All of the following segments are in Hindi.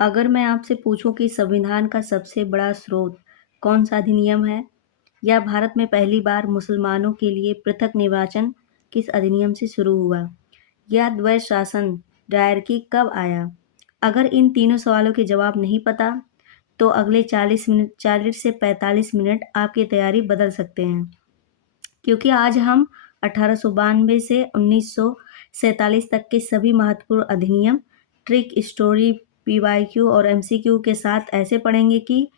अगर मैं आपसे पूछूं कि संविधान का सबसे बड़ा स्रोत कौन सा अधिनियम है, या भारत में पहली बार मुसलमानों के लिए पृथक निर्वाचन किस अधिनियम से शुरू हुआ, या द्वैध शासन डायरकी कब आया? अगर इन तीनों सवालों के जवाब नहीं पता, तो अगले 40 से 45 मिनट आपकी तैयारी बदल सकते हैं, क्योंकि आज हम 1892 से 1947 तक के सभी महत्वपूर्ण अधिनियम, ट्रिक, स्टोरी, पीवाईक्यू और एमसीक्यू के साथ ऐसे पढ़ेंगे कि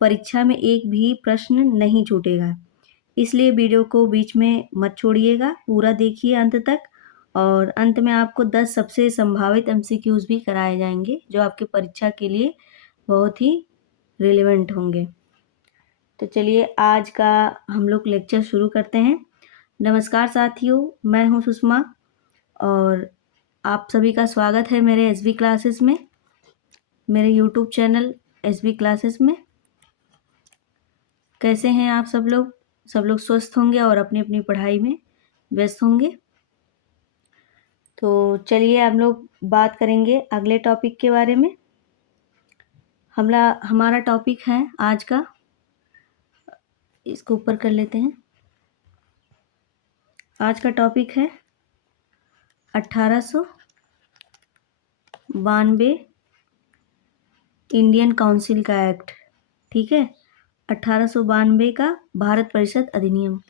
परीक्षा में एक भी प्रश्न नहीं छूटेगा। इसलिए वीडियो को बीच में मत छोड़िएगा, पूरा देखिए अंत तक। और अंत में आपको 10 सबसे संभावित एमसीक्यूज भी कराए जाएंगे, जो आपके परीक्षा के लिए बहुत ही रिलेवेंट होंगे। तो चलिए आज का हम लोग लेक्चर शुरू करते हैं। नमस्कार साथियों, मैं हूं सुषमा और आप सभी का स्वागत है मेरे एसबी क्लासेस में, मेरे यूट्यूब चैनल एसबी क्लासेस में। कैसे हैं आप सब लोग? सब लोग स्वस्थ होंगे और अपनी अपनी पढ़ाई में व्यस्त होंगे। तो चलिए हम लोग बात करेंगे अगले टॉपिक के बारे में। हमारा टॉपिक है आज का, इसको ऊपर कर लेते हैं। आज का टॉपिक है 1892 इंडियन काउंसिल का एक्ट। ठीक है, 1892 का भारत परिषद अधिनियम।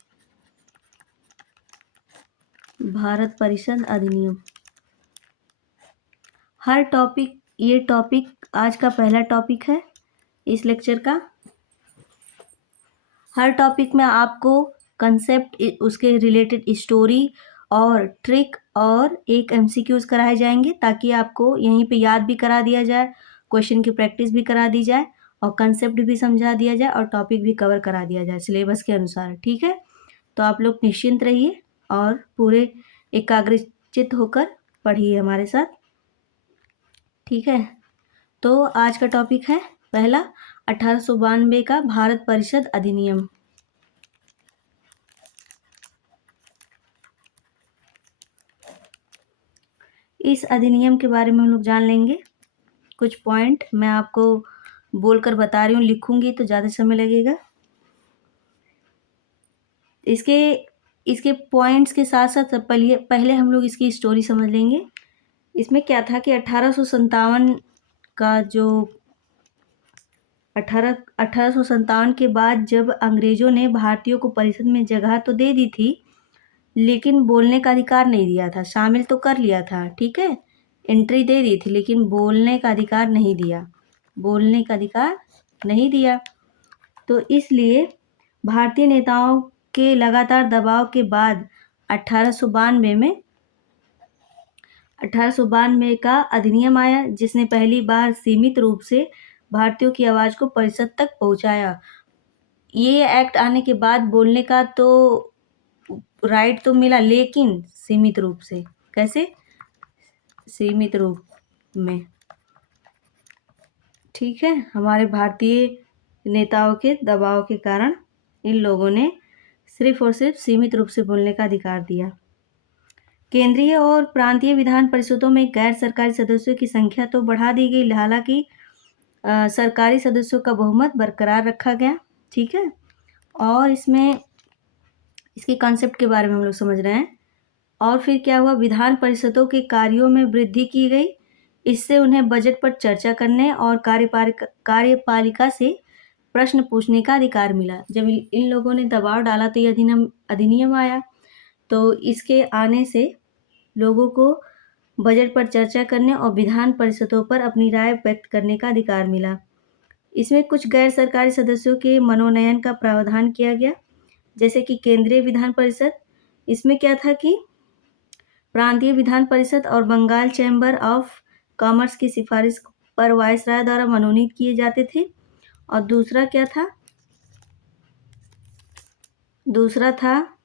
भारत परिषद अधिनियम। ये टॉपिक आज का पहला टॉपिक है इस लेक्चर का। हर टॉपिक में आपको कंसेप्ट, उसके रिलेटेड स्टोरी और ट्रिक और एक एमसीक्यूज कराए जाएंगे, ताकि आपको यहीं पे याद भी करा दिया जाए, क्वेश्चन की प्रैक्टिस भी करा दी जाए और कंसेप्ट भी समझा दिया जाए और टॉपिक भी कवर करा दिया जाए सिलेबस के अनुसार। ठीक है, तो आप लोग निश्चिंत रहिए और पूरे एकाग्रचित होकर पढ़िए हमारे साथ। ठीक है, तो आज का टॉपिक है पहला 1892 का भारत परिषद अधिनियम। इस अधिनियम के बारे में हम लोग जान लेंगे। कुछ पॉइंट मैं आपको बोलकर बता रही हूँ, लिखूंगी तो ज़्यादा समय लगेगा। इसके पॉइंट्स के साथ साथ पहले हम लोग इसकी स्टोरी समझ लेंगे। इसमें क्या था कि 1857 का जो 1857 के बाद जब अंग्रेजों ने भारतीयों को परिषद में जगह तो दे दी थी, लेकिन बोलने का अधिकार नहीं दिया था। शामिल तो कर लिया था, ठीक है, एंट्री दे दी थी, लेकिन बोलने का अधिकार नहीं दिया। बोलने का अधिकार नहीं दिया। तो इसलिए भारतीय नेताओं के लगातार दबाव के बाद 1892 का अधिनियम आया, जिसने पहली बार सीमित रूप से भारतीयों की आवाज़ को परिषद तक पहुंचाया। ये एक्ट आने के बाद बोलने का तो राइट तो मिला, लेकिन सीमित रूप से। कैसे? सीमित रूप में। ठीक है, हमारे भारतीय नेताओं के दबाव के कारण इन लोगों ने सिर्फ और सिर्फ सीमित रूप से बोलने का अधिकार दिया। केंद्रीय और प्रांतीय विधान परिषदों में गैर सरकारी सदस्यों की संख्या तो बढ़ा दी गई, हालांकि सरकारी सदस्यों का बहुमत बरकरार रखा गया। ठीक है, और इसके कॉन्सेप्ट के बारे में हम लोग समझ रहे हैं। और फिर क्या हुआ, विधान परिषदों के कार्यों में वृद्धि की गई। इससे उन्हें बजट पर चर्चा करने और कार्यपालिका से प्रश्न पूछने का अधिकार मिला। जब इन लोगों ने दबाव डाला तो ये अधिनियम आया। तो इसके आने से लोगों को बजट पर चर्चा करने और विधान परिषदों पर अपनी राय व्यक्त करने का अधिकार मिला। इसमें कुछ गैर सरकारी सदस्यों के मनोनयन का प्रावधान किया गया, जैसे कि केंद्रीय विधान परिषद। इसमें क्या था कि प्रांतीय विधान परिषद और बंगाल चैम्बर ऑफ कॉमर्स की सिफारिश पर वायसराय द्वारा मनोनीत किए जाते थे। और दूसरा क्या था? दूसरा था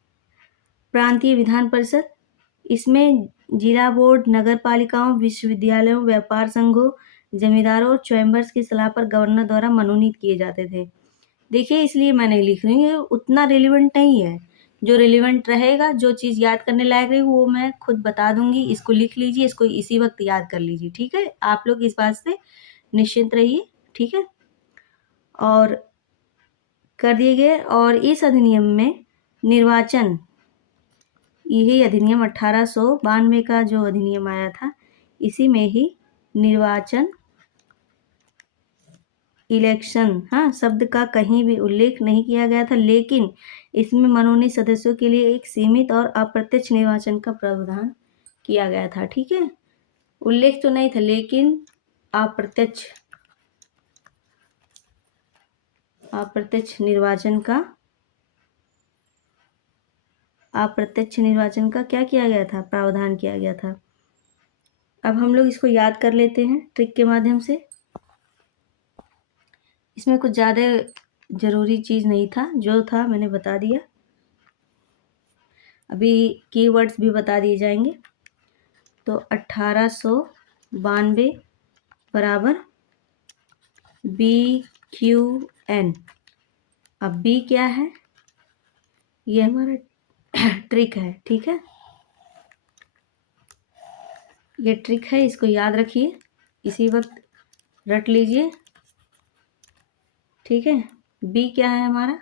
प्रांतीय विधान परिषद। इसमें जिला बोर्ड, नगर पालिकाओं, विश्वविद्यालयों, व्यापार संघों, जमींदारों और चैम्बर्स की सलाह पर गवर्नर द्वारा मनोनीत किए जाते थे। देखिए, इसलिए मैं नहीं लिख रही हूँ, उतना रिलेवेंट नहीं है। जो रिलेवेंट रहेगा, जो चीज़ याद करने लायक रहेगी, वो मैं खुद बता दूंगी। इसको लिख लीजिए, इसको इसी वक्त याद कर लीजिए। ठीक है, आप लोग इस बात से निश्चिंत रहिए, ठीक है। और कर दिए गए। और इस अधिनियम में निर्वाचन, यही अधिनियम 1892 का जो अधिनियम आया था, इसी में ही निर्वाचन, इलेक्शन, हाँ, शब्द का कहीं भी उल्लेख नहीं किया गया था, लेकिन इसमें मनोनीत सदस्यों के लिए एक सीमित और अप्रत्यक्ष निर्वाचन का प्रावधान किया गया था, ठीक है। उल्लेख तो नहीं था, लेकिन अप्रत्यक्ष निर्वाचन का क्या किया गया था, प्रावधान किया गया था। अब हम लोग इसको याद कर लेते हैं ट्रिक के माध्यम से। इसमें कुछ ज़्यादा ज़रूरी चीज़ नहीं था, जो था मैंने बता दिया। अभी कीवर्ड्स भी बता दिए जाएंगे। तो 1892 बराबर BQN। अब B क्या है, ये हमारा ट्रिक है, ठीक है। ये ट्रिक है, इसको याद रखिए, इसी वक्त रट लीजिए, ठीक है। B क्या है हमारा,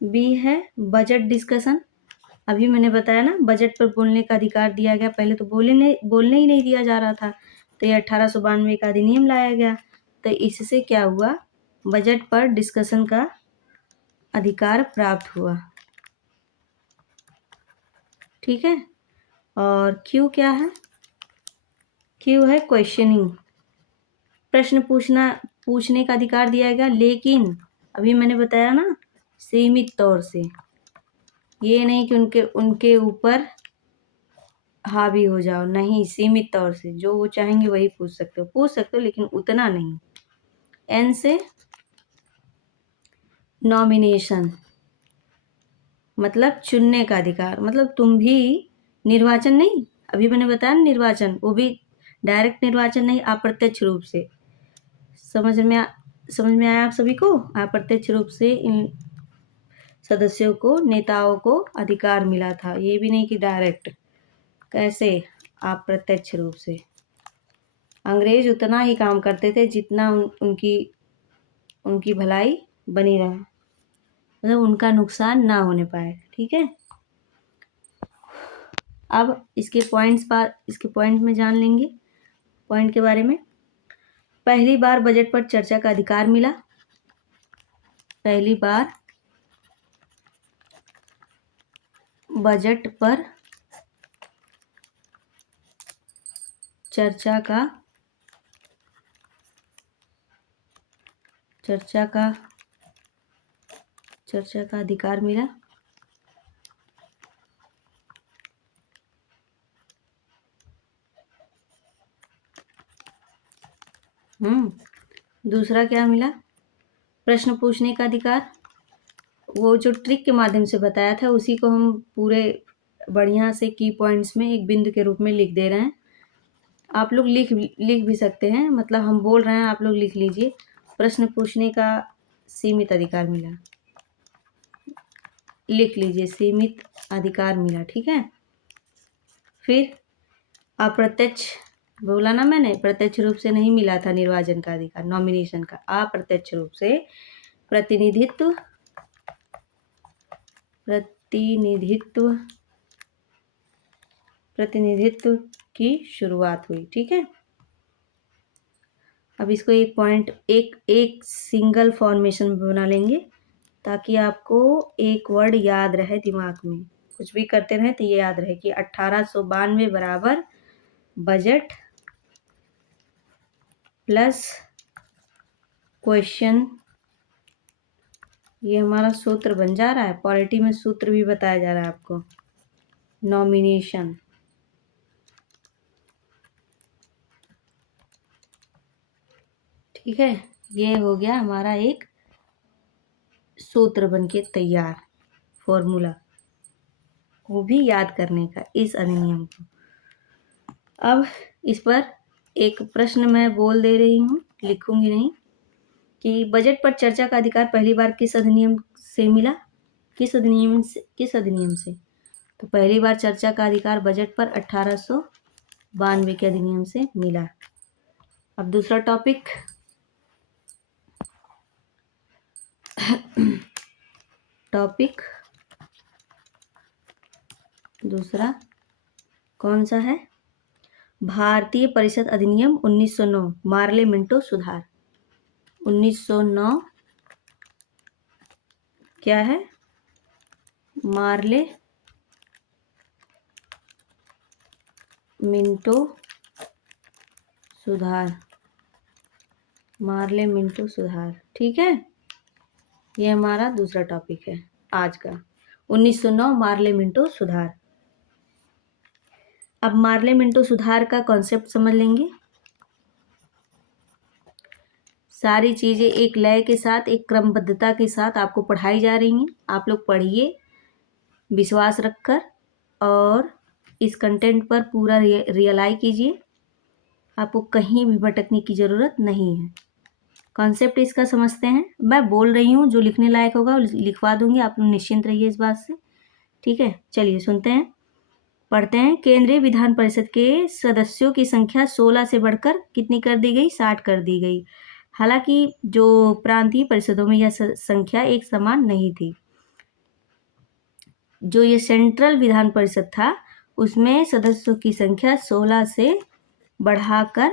B है बजट डिस्कशन। अभी मैंने बताया ना, बजट पर बोलने का अधिकार दिया गया। पहले तो बोलने ही नहीं दिया जा रहा था, तो ये 1892 का अधिनियम लाया गया। तो इससे क्या हुआ, बजट पर डिस्कशन का अधिकार प्राप्त हुआ, ठीक है। और क्यू क्या है, क्यू है क्वेश्चनिंग, प्रश्न पूछने का अधिकार दिया गया, लेकिन अभी मैंने बताया ना, सीमित तौर से। ये नहीं कि उनके ऊपर हावी हो जाओ, नहीं, सीमित तौर से, जो वो चाहेंगे वही पूछ सकते हो, लेकिन उतना नहीं। एन से नॉमिनेशन, मतलब चुनने का अधिकार, मतलब तुम भी निर्वाचन नहीं, अभी मैंने बताया ना निर्वाचन, वो भी डायरेक्ट निर्वाचन नहीं, अप्रत्यक्ष रूप से। समझ में आया आप सभी को। अप्रत्यक्ष रूप से इन सदस्यों को, नेताओं को अधिकार मिला था, ये भी नहीं कि डायरेक्ट। कैसे, अप्रत्यक्ष रूप से। अंग्रेज उतना ही काम करते थे जितना उनकी भलाई बनी रहे, मतलब उनका नुकसान ना होने पाए, ठीक है। अब इसके पॉइंट में जान लेंगे, पॉइंट के बारे में। पहली बार बजट पर चर्चा का अधिकार मिला, पहली बार बजट पर चर्चा का अधिकार मिला। दूसरा क्या मिला, प्रश्न पूछने का अधिकार। वो जो ट्रिक के माध्यम से बताया था, उसी को हम पूरे बढ़िया से की पॉइंट्स में एक बिंदु के रूप में लिख दे रहे हैं। आप लोग लिख भी सकते हैं, मतलब हम बोल रहे हैं, आप लोग लिख लीजिए। प्रश्न पूछने का सीमित अधिकार मिला, लिख लीजिए, सीमित अधिकार मिला, ठीक है। फिर अप्रत्यक्ष, बोला ना मैंने, प्रत्यक्ष रूप से नहीं मिला था निर्वाचन का अधिकार, नॉमिनेशन का। अप्रत्यक्ष रूप से प्रतिनिधित्व की शुरुआत हुई, ठीक है। अब इसको एक सिंगल फॉर्मेशन में बना लेंगे, ताकि आपको एक वर्ड याद रहे दिमाग में, कुछ भी करते रहे तो ये याद रहे कि 1892 बराबर बजट प्लस क्वेश्चन। ये हमारा सूत्र बन जा रहा है, पॉलिटी में सूत्र भी बताया जा रहा है आपको, नॉमिनेशन, ठीक है। ये हो गया हमारा एक सूत्र बनके तैयार, फॉर्मूला, वो भी याद करने का, इस अधिनियम को। अब इस पर एक प्रश्न मैं बोल दे रही हूँ, लिखूंगी नहीं, कि बजट पर चर्चा का अधिकार पहली बार किस अधिनियम से मिला, किस अधिनियम से। तो पहली बार चर्चा का अधिकार बजट पर 1892 के अधिनियम से मिला। अब दूसरा टॉपिक, टॉपिक दूसरा कौन सा है? भारतीय परिषद अधिनियम 1909 मार्ले मिंटो सुधार। 1909 क्या है? मार्ले मिंटो सुधार। मार्ले मिंटो सुधार, ठीक है। ये हमारा दूसरा टॉपिक है आज का, 1909 मार्ले मिंटो सुधार। अब मार्ले मिंटो सुधार का कॉन्सेप्ट समझ लेंगे। सारी चीज़ें एक लय के साथ, एक क्रमबद्धता के साथ आपको पढ़ाई जा रही हैं। आप लोग पढ़िए विश्वास रखकर और इस कंटेंट पर पूरा रियलाई कीजिए। आपको कहीं भी भटकने की ज़रूरत नहीं है। कॉन्सेप्ट इसका समझते हैं। मैं बोल रही हूँ, जो लिखने लायक होगा वो लिखवा दूंगी, आप लोग निश्चिंत रहिए इस बात से, ठीक है। चलिए सुनते हैं, पढ़ते हैं। केंद्रीय विधान परिषद के सदस्यों की संख्या 16 से बढ़कर कितनी कर दी गई? 60 कर दी गई। हालांकि जो प्रांतीय परिषदों में यह संख्या एक समान नहीं थी। जो ये सेंट्रल विधान परिषद था उसमें सदस्यों की संख्या 16 से बढ़ाकर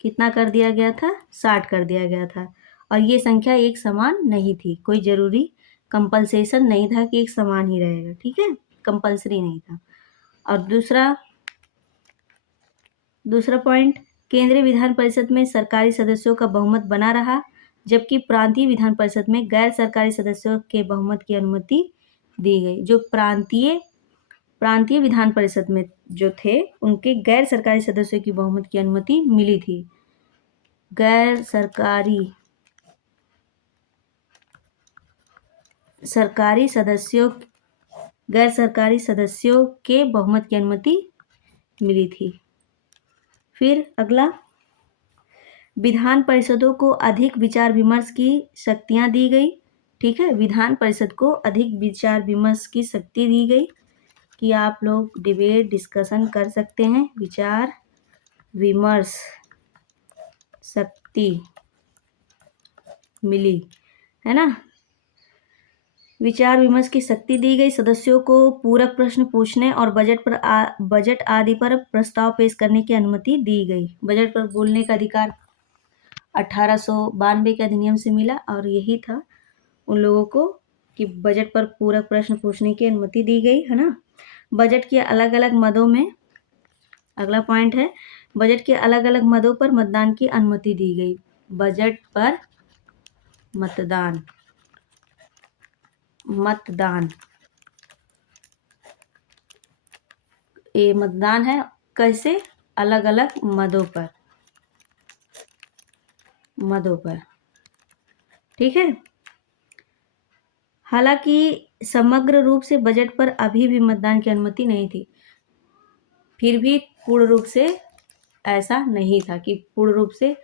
कितना कर दिया गया था? 60 कर दिया गया था। और ये संख्या एक समान नहीं थी। कोई ज़रूरी कंपल्सेशन नहीं था कि एक समान ही रहेगा, ठीक है, कंपल्सरी नहीं था। और दूसरा पॉइंट, केंद्रीय विधान परिषद में सरकारी सदस्यों का बहुमत बना रहा, जबकि प्रांतीय विधान परिषद में गैर सरकारी सदस्यों के बहुमत की अनुमति दी गई। जो प्रांतीय विधान परिषद में जो थे उनके गैर सरकारी सदस्यों की बहुमत की अनुमति मिली थी। गैर सरकारी सदस्यों के बहुमत की अनुमति मिली थी। फिर अगला, विधान परिषदों को अधिक विचार विमर्श की शक्तियां दी गई, ठीक है। विधान परिषद को अधिक विचार विमर्श की शक्ति दी गई कि आप लोग डिबेट डिस्कशन कर सकते हैं। विचार विमर्श शक्ति मिली है ना। विचार विमर्श की शक्ति दी गई। सदस्यों को पूरक प्रश्न पूछने और बजट आदि पर प्रस्ताव पेश करने की अनुमति दी गई। बजट पर बोलने का अधिकार 1892 के अधिनियम से मिला और यही था उन लोगों को कि बजट पर पूरक प्रश्न पूछने की अनुमति दी गई, है ना। बजट के अलग अलग मदों में, अगला पॉइंट है, बजट के अलग अलग मदों पर मतदान की अनुमति दी गई। बजट पर मतदान ये मतदान है कैसे? अलग अलग मदों पर, ठीक है। हालांकि समग्र रूप से बजट पर अभी भी मतदान की अनुमति नहीं थी। फिर भी पूर्ण रूप से ऐसा नहीं था कि पूर्ण रूप से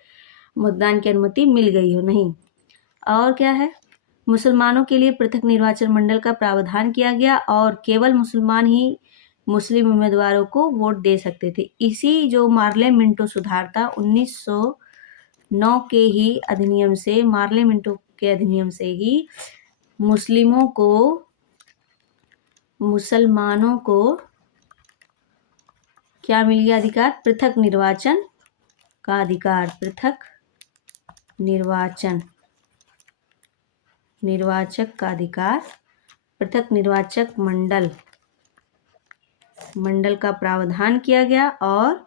मतदान की अनुमति मिल गई हो, नहीं। और क्या है, मुसलमानों के लिए पृथक निर्वाचन मंडल का प्रावधान किया गया और केवल मुसलमान ही मुस्लिम उम्मीदवारों को वोट दे सकते थे। इसी जो मार्ले मिंटो सुधार था 1909 के ही अधिनियम से, मार्ले मिंटो के अधिनियम से ही मुसलमानों को क्या मिल गया अधिकार? पृथक निर्वाचन का अधिकार। पृथक निर्वाचक का अधिकार, पृथक निर्वाचक मंडल का प्रावधान किया गया और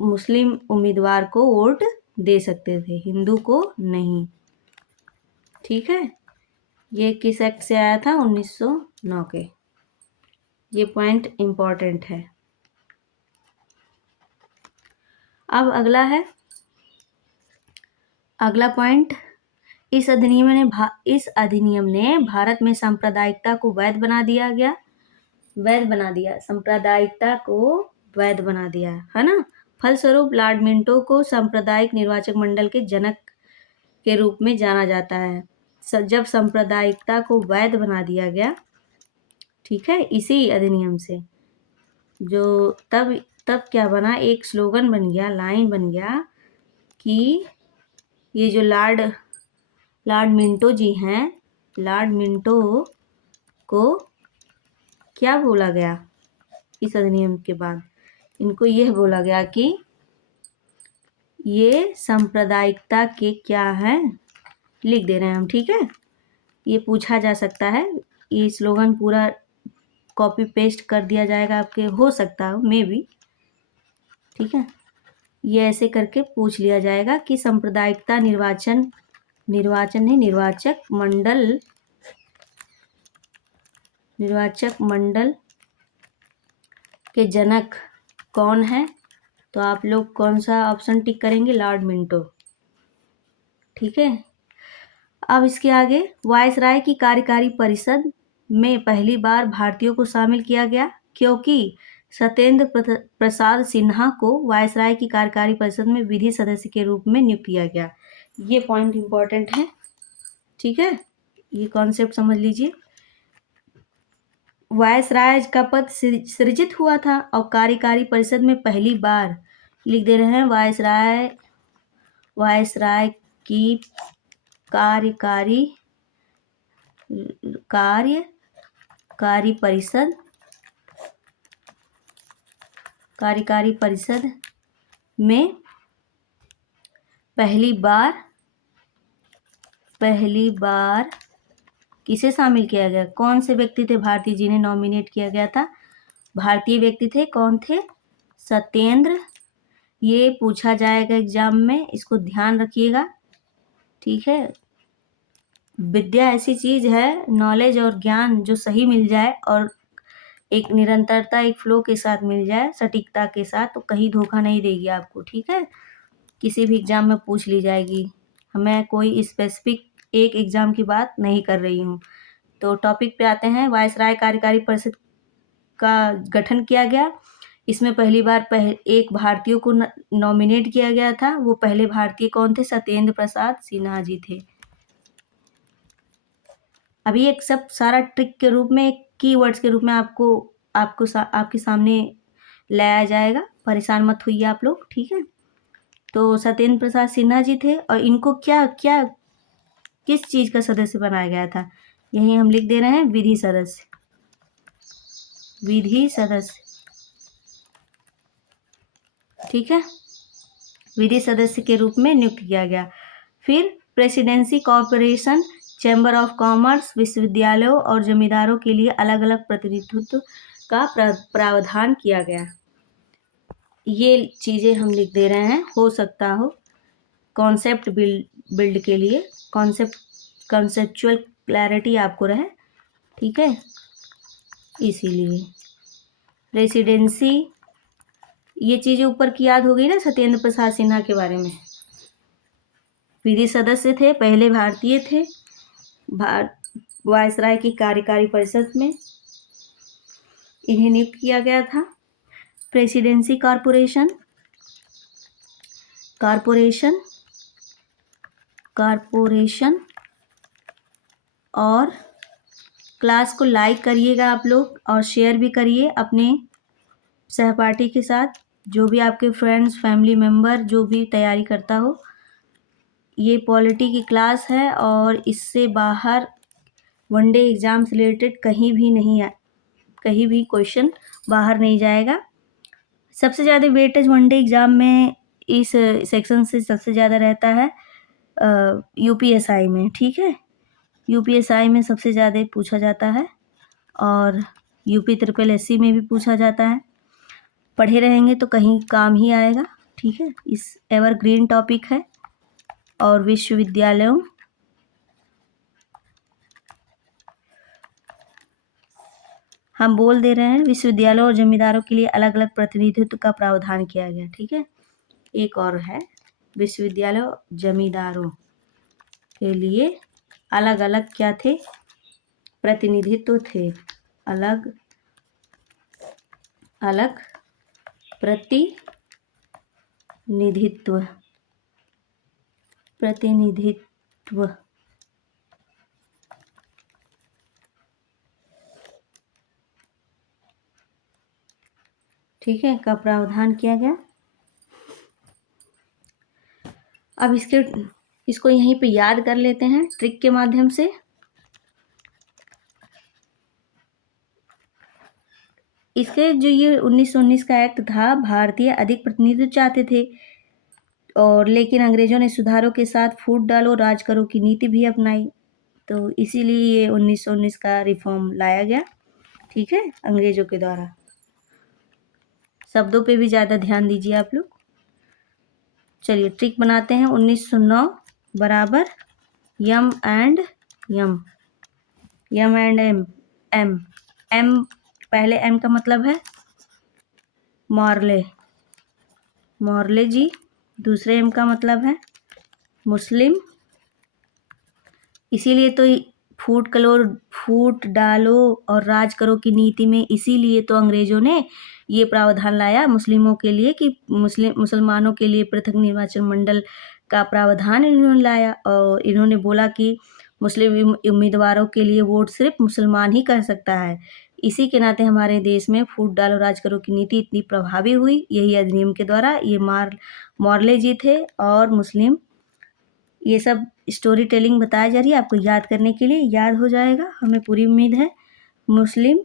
मुस्लिम उम्मीदवार को वोट दे सकते थे, हिंदू को नहीं, ठीक है। ये किस एक्ट से आया था? 1909 के। ये पॉइंट इंपॉर्टेंट है। अब अगला पॉइंट, इस अधिनियम ने भारत में सांप्रदायिकता को वैध बना दिया। सांप्रदायिकता को वैध बना दिया, है ना। फलस्वरूप लॉर्ड मिंटो को सांप्रदायिक निर्वाचक मंडल के जनक के रूप में जाना जाता है। जब सांप्रदायिकता को वैध बना दिया गया, ठीक है, इसी अधिनियम से, जो तब क्या बना, एक स्लोगन बन गया, लाइन बन गया कि ये जो लॉर्ड लॉर्ड मिंटो जी हैं, लॉर्ड मिंटो को क्या बोला गया इस अधिनियम के बाद? इनको यह बोला गया कि ये सांप्रदायिकता के क्या हैं, लिख दे रहे हैं हम, ठीक है। ये पूछा जा सकता है, ये स्लोगन पूरा कॉपी पेस्ट कर दिया जाएगा आपके, हो सकता है मे बी, ठीक है। ये ऐसे करके पूछ लिया जाएगा कि सांप्रदायिकता निर्वाचन नहीं, निर्वाचक मंडल के जनक कौन है? तो आप लोग कौन सा ऑप्शन टिक करेंगे? लॉर्ड मिंटो, ठीक है। अब इसके आगे, वायसराय की कार्यकारी परिषद में पहली बार भारतीयों को शामिल किया गया क्योंकि सत्येंद्र प्रसाद सिन्हा को वायसराय की कार्यकारी परिषद में विधि सदस्य के रूप में नियुक्त किया गया। ये पॉइंट इंपॉर्टेंट है, ठीक है, ये कॉन्सेप्ट समझ लीजिए। वायसराय का पद सृजित हुआ था और कार्यकारी परिषद में पहली बार, लिख दे रहे हैं, वायसराय की कार्यकारी परिषद में पहली बार किसे शामिल किया गया? कौन से व्यक्ति थे भारतीय जिन्हें नॉमिनेट किया गया था? भारतीय व्यक्ति थे, कौन थे? सत्येंद्र। ये पूछा जाएगा एग्जाम में, इसको ध्यान रखिएगा, ठीक है। विद्या ऐसी चीज है, नॉलेज और ज्ञान जो सही मिल जाए और एक निरंतरता, एक फ्लो के साथ मिल जाए, सटीकता के साथ, तो कहीं धोखा नहीं देगी आपको, ठीक है। किसी भी एग्जाम में पूछ ली जाएगी। मैं कोई स्पेसिफिक एक एग्जाम की बात नहीं कर रही हूँ। तो टॉपिक पे आते हैं। वायसराय कार्यकारी परिषद का गठन किया गया। इसमें पहली बार एक भारतीय को नॉमिनेट किया गया था। वो पहले भारतीय कौन थे? सत्येंद्र प्रसाद सिन्हा जी थे। अभी एक सब सारा ट्रिक के रूप में, एक कीवर्ड्स के रूप में आपके सामने लाया जाएगा, परेशान मत होइए आप लोग, ठीक है। तो सत्येंद्र प्रसाद सिन्हा जी थे और इनको क्या किस चीज का सदस्य बनाया गया था? यही हम लिख दे रहे हैं, विधि सदस्य, ठीक है, विधि सदस्य के रूप में नियुक्त किया गया। फिर presidency corporation, chamber of commerce, विश्वविद्यालयों और जमींदारों के लिए अलग अलग प्रतिनिधित्व का प्रावधान किया गया। ये चीज़ें हम लिख दे रहे हैं, हो सकता हो कॉन्सेप्ट बिल्ड के लिए, कॉन्सेप्चुअल क्लैरिटी आपको रहे, ठीक है, इसीलिए। प्रेसिडेंसी, ये चीज़ें ऊपर की याद हो गई ना सत्येंद्र प्रसाद सिन्हा के बारे में। विधि सदस्य थे, पहले भारतीय थे, वायसराय की कार्यकारी परिषद में इन्हें नियुक्त किया गया था। प्रेसिडेंसी कॉर्पोरेशन और क्लास को लाइक करिएगा आप लोग और शेयर भी करिए अपने सहपाठी के साथ, जो भी आपके फ्रेंड्स, फैमिली मेम्बर जो भी तैयारी करता हो। ये पॉलिटी की क्लास है और इससे बाहर वनडे एग्ज़ाम से रिलेटेड कहीं भी क्वेश्चन बाहर नहीं जाएगा। सबसे ज़्यादा वेटेज वनडे एग्ज़ाम में इस सेक्शन से सबसे ज़्यादा रहता है यूपीएसआई में, ठीक है। यूपीएसआई में सबसे ज़्यादा पूछा जाता है और यूपी ट्रिपल एससी में भी पूछा जाता है। पढ़े रहेंगे तो कहीं काम ही आएगा, ठीक है। इस एवरग्रीन टॉपिक है। और विश्वविद्यालयों, हम बोल दे रहे हैं, विश्वविद्यालयों और जमींदारों के लिए अलग अलग प्रतिनिधित्व का प्रावधान किया गया, ठीक है। एक और है, विश्वविद्यालय जमींदारों के लिए अलग अलग क्या थे? प्रतिनिधित्व थे, अलग अलग प्रतिनिधित्व, ठीक है, का प्रावधान किया गया। अब इसके इसको यहीं पे याद कर लेते हैं ट्रिक के माध्यम से। इसके जो ये 1919 का एक्ट था, भारतीय अधिक प्रतिनिधित्व चाहते थे, और लेकिन अंग्रेजों ने सुधारों के साथ फूट डालो राज करो की नीति भी अपनाई, तो इसीलिए ये 1919 का रिफॉर्म लाया गया। ठीक है, अंग्रेजों के द्वारा। शब्दों पे भी ज़्यादा ध्यान दीजिए आप लोग। चलिए ट्रिक बनाते हैं। 1909 बराबर M and M, M and M, M M, पहले एम का मतलब है मॉर्ले, मॉर्ले जी। दूसरे एम का मतलब है मुस्लिम, इसीलिए तो फूट डालो और राज करो की नीति में इसीलिए तो अंग्रेजों ने ये प्रावधान लाया मुस्लिमों के लिए कि मुसलमानों के लिए पृथक निर्वाचन मंडल का प्रावधान इन्होंने लाया, और इन्होंने बोला कि मुस्लिम उम्मीदवारों के लिए वोट सिर्फ मुसलमान ही कर सकता है। इसी के नाते हमारे देश में फूट डालो राज करो की नीति इतनी प्रभावी हुई, यही अधिनियम के द्वारा। ये मॉर्ले जी थे और मुस्लिम। ये सब स्टोरी टेलिंग बताया जा रही है आपको याद करने के लिए, याद हो जाएगा हमें पूरी उम्मीद है। मुस्लिम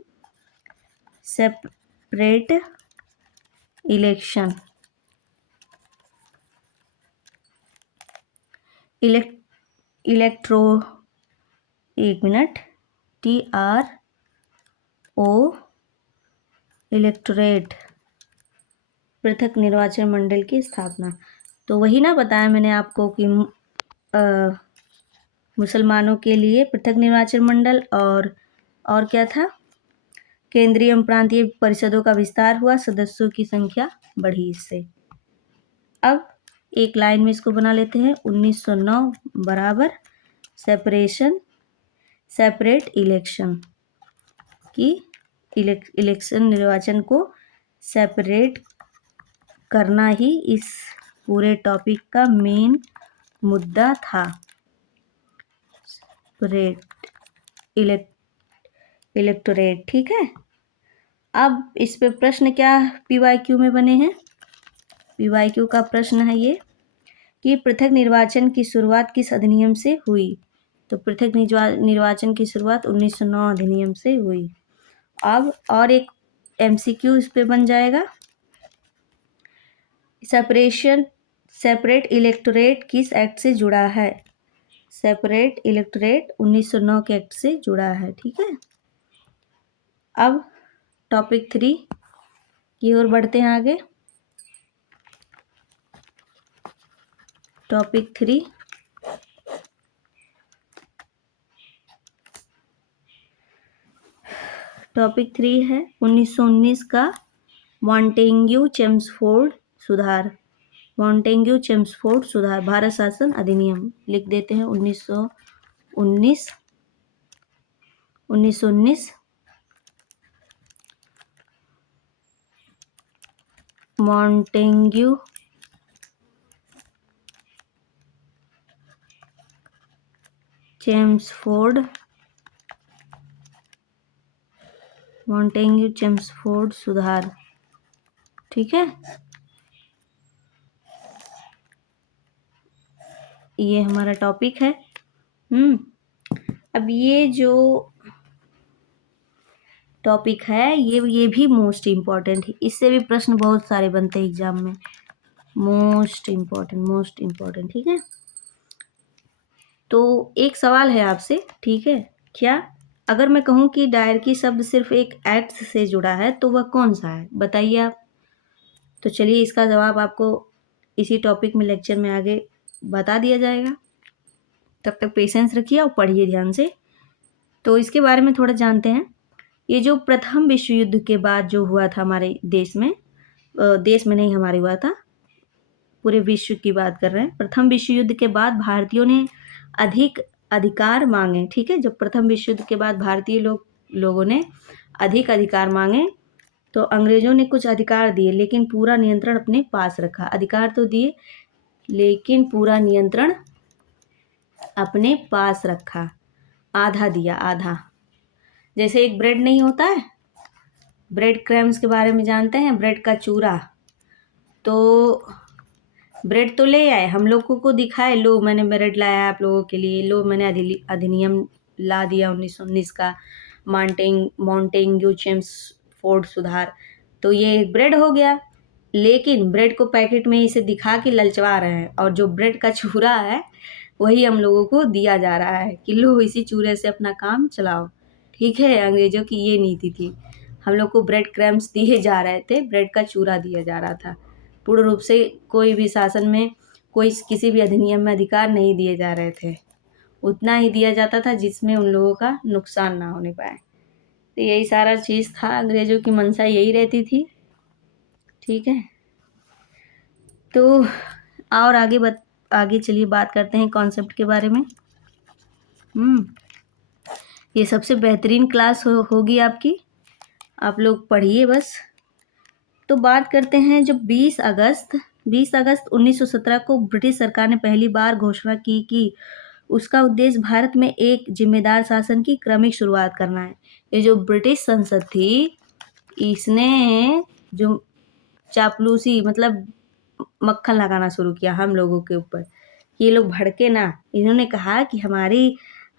सेपरेट इलेक्शन, इलेक्ट्रो, एक मिनट, TRO, इलेक्टोरेट, पृथक निर्वाचन मंडल की स्थापना। तो वही ना बताया मैंने आपको कि मुसलमानों के लिए पृथक निर्वाचन मंडल, और क्या था, केंद्रीय एवं प्रांतीय परिषदों का विस्तार हुआ, सदस्यों की संख्या बढ़ी इससे। अब एक लाइन में इसको बना लेते हैं। 1909 बराबर सेपरेट इलेक्शन की, इलेक्शन निर्वाचन को सेपरेट करना ही इस पूरे टॉपिक का मेन मुद्दा था। इलेक्टोरेट, ठीक है। अब इस पे प्रश्न क्या PYQ में बने हैं। PYQ का प्रश्न है ये कि पृथक निर्वाचन की शुरुआत किस अधिनियम से हुई। तो पृथक निर्वाचन की शुरुआत 1909 अधिनियम से हुई। अब और एक MCQ इस पे बन जाएगा, सेपरेट इलेक्टोरेट किस एक्ट से जुड़ा है। सेपरेट इलेक्टोरेट 1909 के एक्ट से जुड़ा है, ठीक है। अब टॉपिक 3 की ओर बढ़ते हैं आगे। टॉपिक 3 है 1919 का मॉन्टेग्यू चेम्सफोर्ड सुधार। मॉन्टेग्यू चेम्सफोर्ड सुधार भारत शासन अधिनियम लिख देते हैं। 1919 मॉन्टेग्यू चेम्सफोर्ड सुधार, ठीक है। ये हमारा टॉपिक है। अब ये जो टॉपिक है ये भी मोस्ट इम्पॉर्टेंट है, इससे भी प्रश्न बहुत सारे बनते हैं एग्जाम में। मोस्ट इम्पॉर्टेंट, ठीक है। तो एक सवाल है आपसे, ठीक है, क्या अगर मैं कहूँ कि डायरकी शब्द सिर्फ एक एक्ट से जुड़ा है तो वह कौन सा है, बताइए आप। तो चलिए इसका जवाब आपको इसी टॉपिक में लेक्चर में आगे बता दिया जाएगा। तब तक पेशेंस रखिए और पढ़िए ध्यान से। तो इसके बारे में थोड़ा जानते हैं। ये जो प्रथम विश्व युद्ध के बाद जो हुआ था हमारे देश में नहीं हमारे हुआ था, पूरे विश्व की बात कर रहे हैं। प्रथम विश्व युद्ध के बाद भारतीयों ने अधिक अधिकार मांगे, ठीक है। जब प्रथम विश्व युद्ध के बाद भारतीय लोगों ने अधिक अधिकार मांगे तो अंग्रेजों ने कुछ अधिकार दिए लेकिन पूरा नियंत्रण अपने पास रखा। अधिकार तो दिए लेकिन पूरा नियंत्रण अपने पास रखा। आधा दिया, आधा। जैसे एक ब्रेड नहीं होता है, ब्रेड क्रम्स के बारे में जानते हैं, ब्रेड का चूरा। तो ब्रेड तो ले आए, हम लोगों को दिखाए, लो मैंने ब्रेड लाया आप लोगों के लिए, लो मैंने अधिनियम ला दिया 1919 का, मॉन्टेग्यू चेम्सफोर्ड सुधार, तो ये ब्रेड हो गया। लेकिन ब्रेड को पैकेट में इसे दिखा के ललचवा रहे हैं, और जो ब्रेड का चूरा है वही हम लोगों को दिया जा रहा है कि लो इसी चूरे से अपना काम चलाओ। ठीक है, अंग्रेजों की ये नीति थी। हम लोग को ब्रेड क्रम्स दिए जा रहे थे, ब्रेड का चूरा दिया जा रहा था। पूर्ण रूप से कोई भी शासन में कोई किसी भी अधिनियम में अधिकार नहीं दिए जा रहे थे, उतना ही दिया जाता था जिसमें उन लोगों का नुकसान ना होने पाए। तो यही सारा चीज़ था, अंग्रेजों की मंशा यही रहती थी। ठीक है, तो और आगे चलिए बात करते हैं कॉन्सेप्ट के बारे में। ये सबसे बेहतरीन क्लास होगी आपकी, आप लोग पढ़िए बस। तो बात करते हैं, जब 20 अगस्त 1917 को ब्रिटिश सरकार ने पहली बार घोषणा की कि उसका उद्देश्य भारत में एक जिम्मेदार शासन की क्रमिक शुरुआत करना है। ये जो ब्रिटिश संसद थी, इसने जो चापलूसी मतलब मक्खन लगाना शुरू किया हम लोगों के ऊपर, ये लोग भड़के ना। इन्होंने कहा कि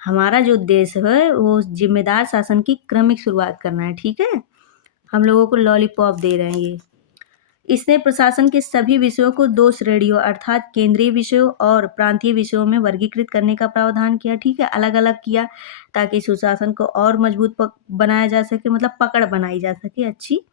हमारा जो देश है वो जिम्मेदार शासन की क्रमिक शुरुआत करना है। ठीक है, हम लोगों को लॉलीपॉप दे रहे हैं ये। इसने प्रशासन के सभी विषयों को 2 श्रेणियों अर्थात केंद्रीय विषयों और प्रांतीय विषयों में वर्गीकृत करने का प्रावधान किया। ठीक है, अलग अलग किया ताकि सुशासन को और मजबूत बनाया जा सके, मतलब पकड़ बनाई जा सके अच्छी।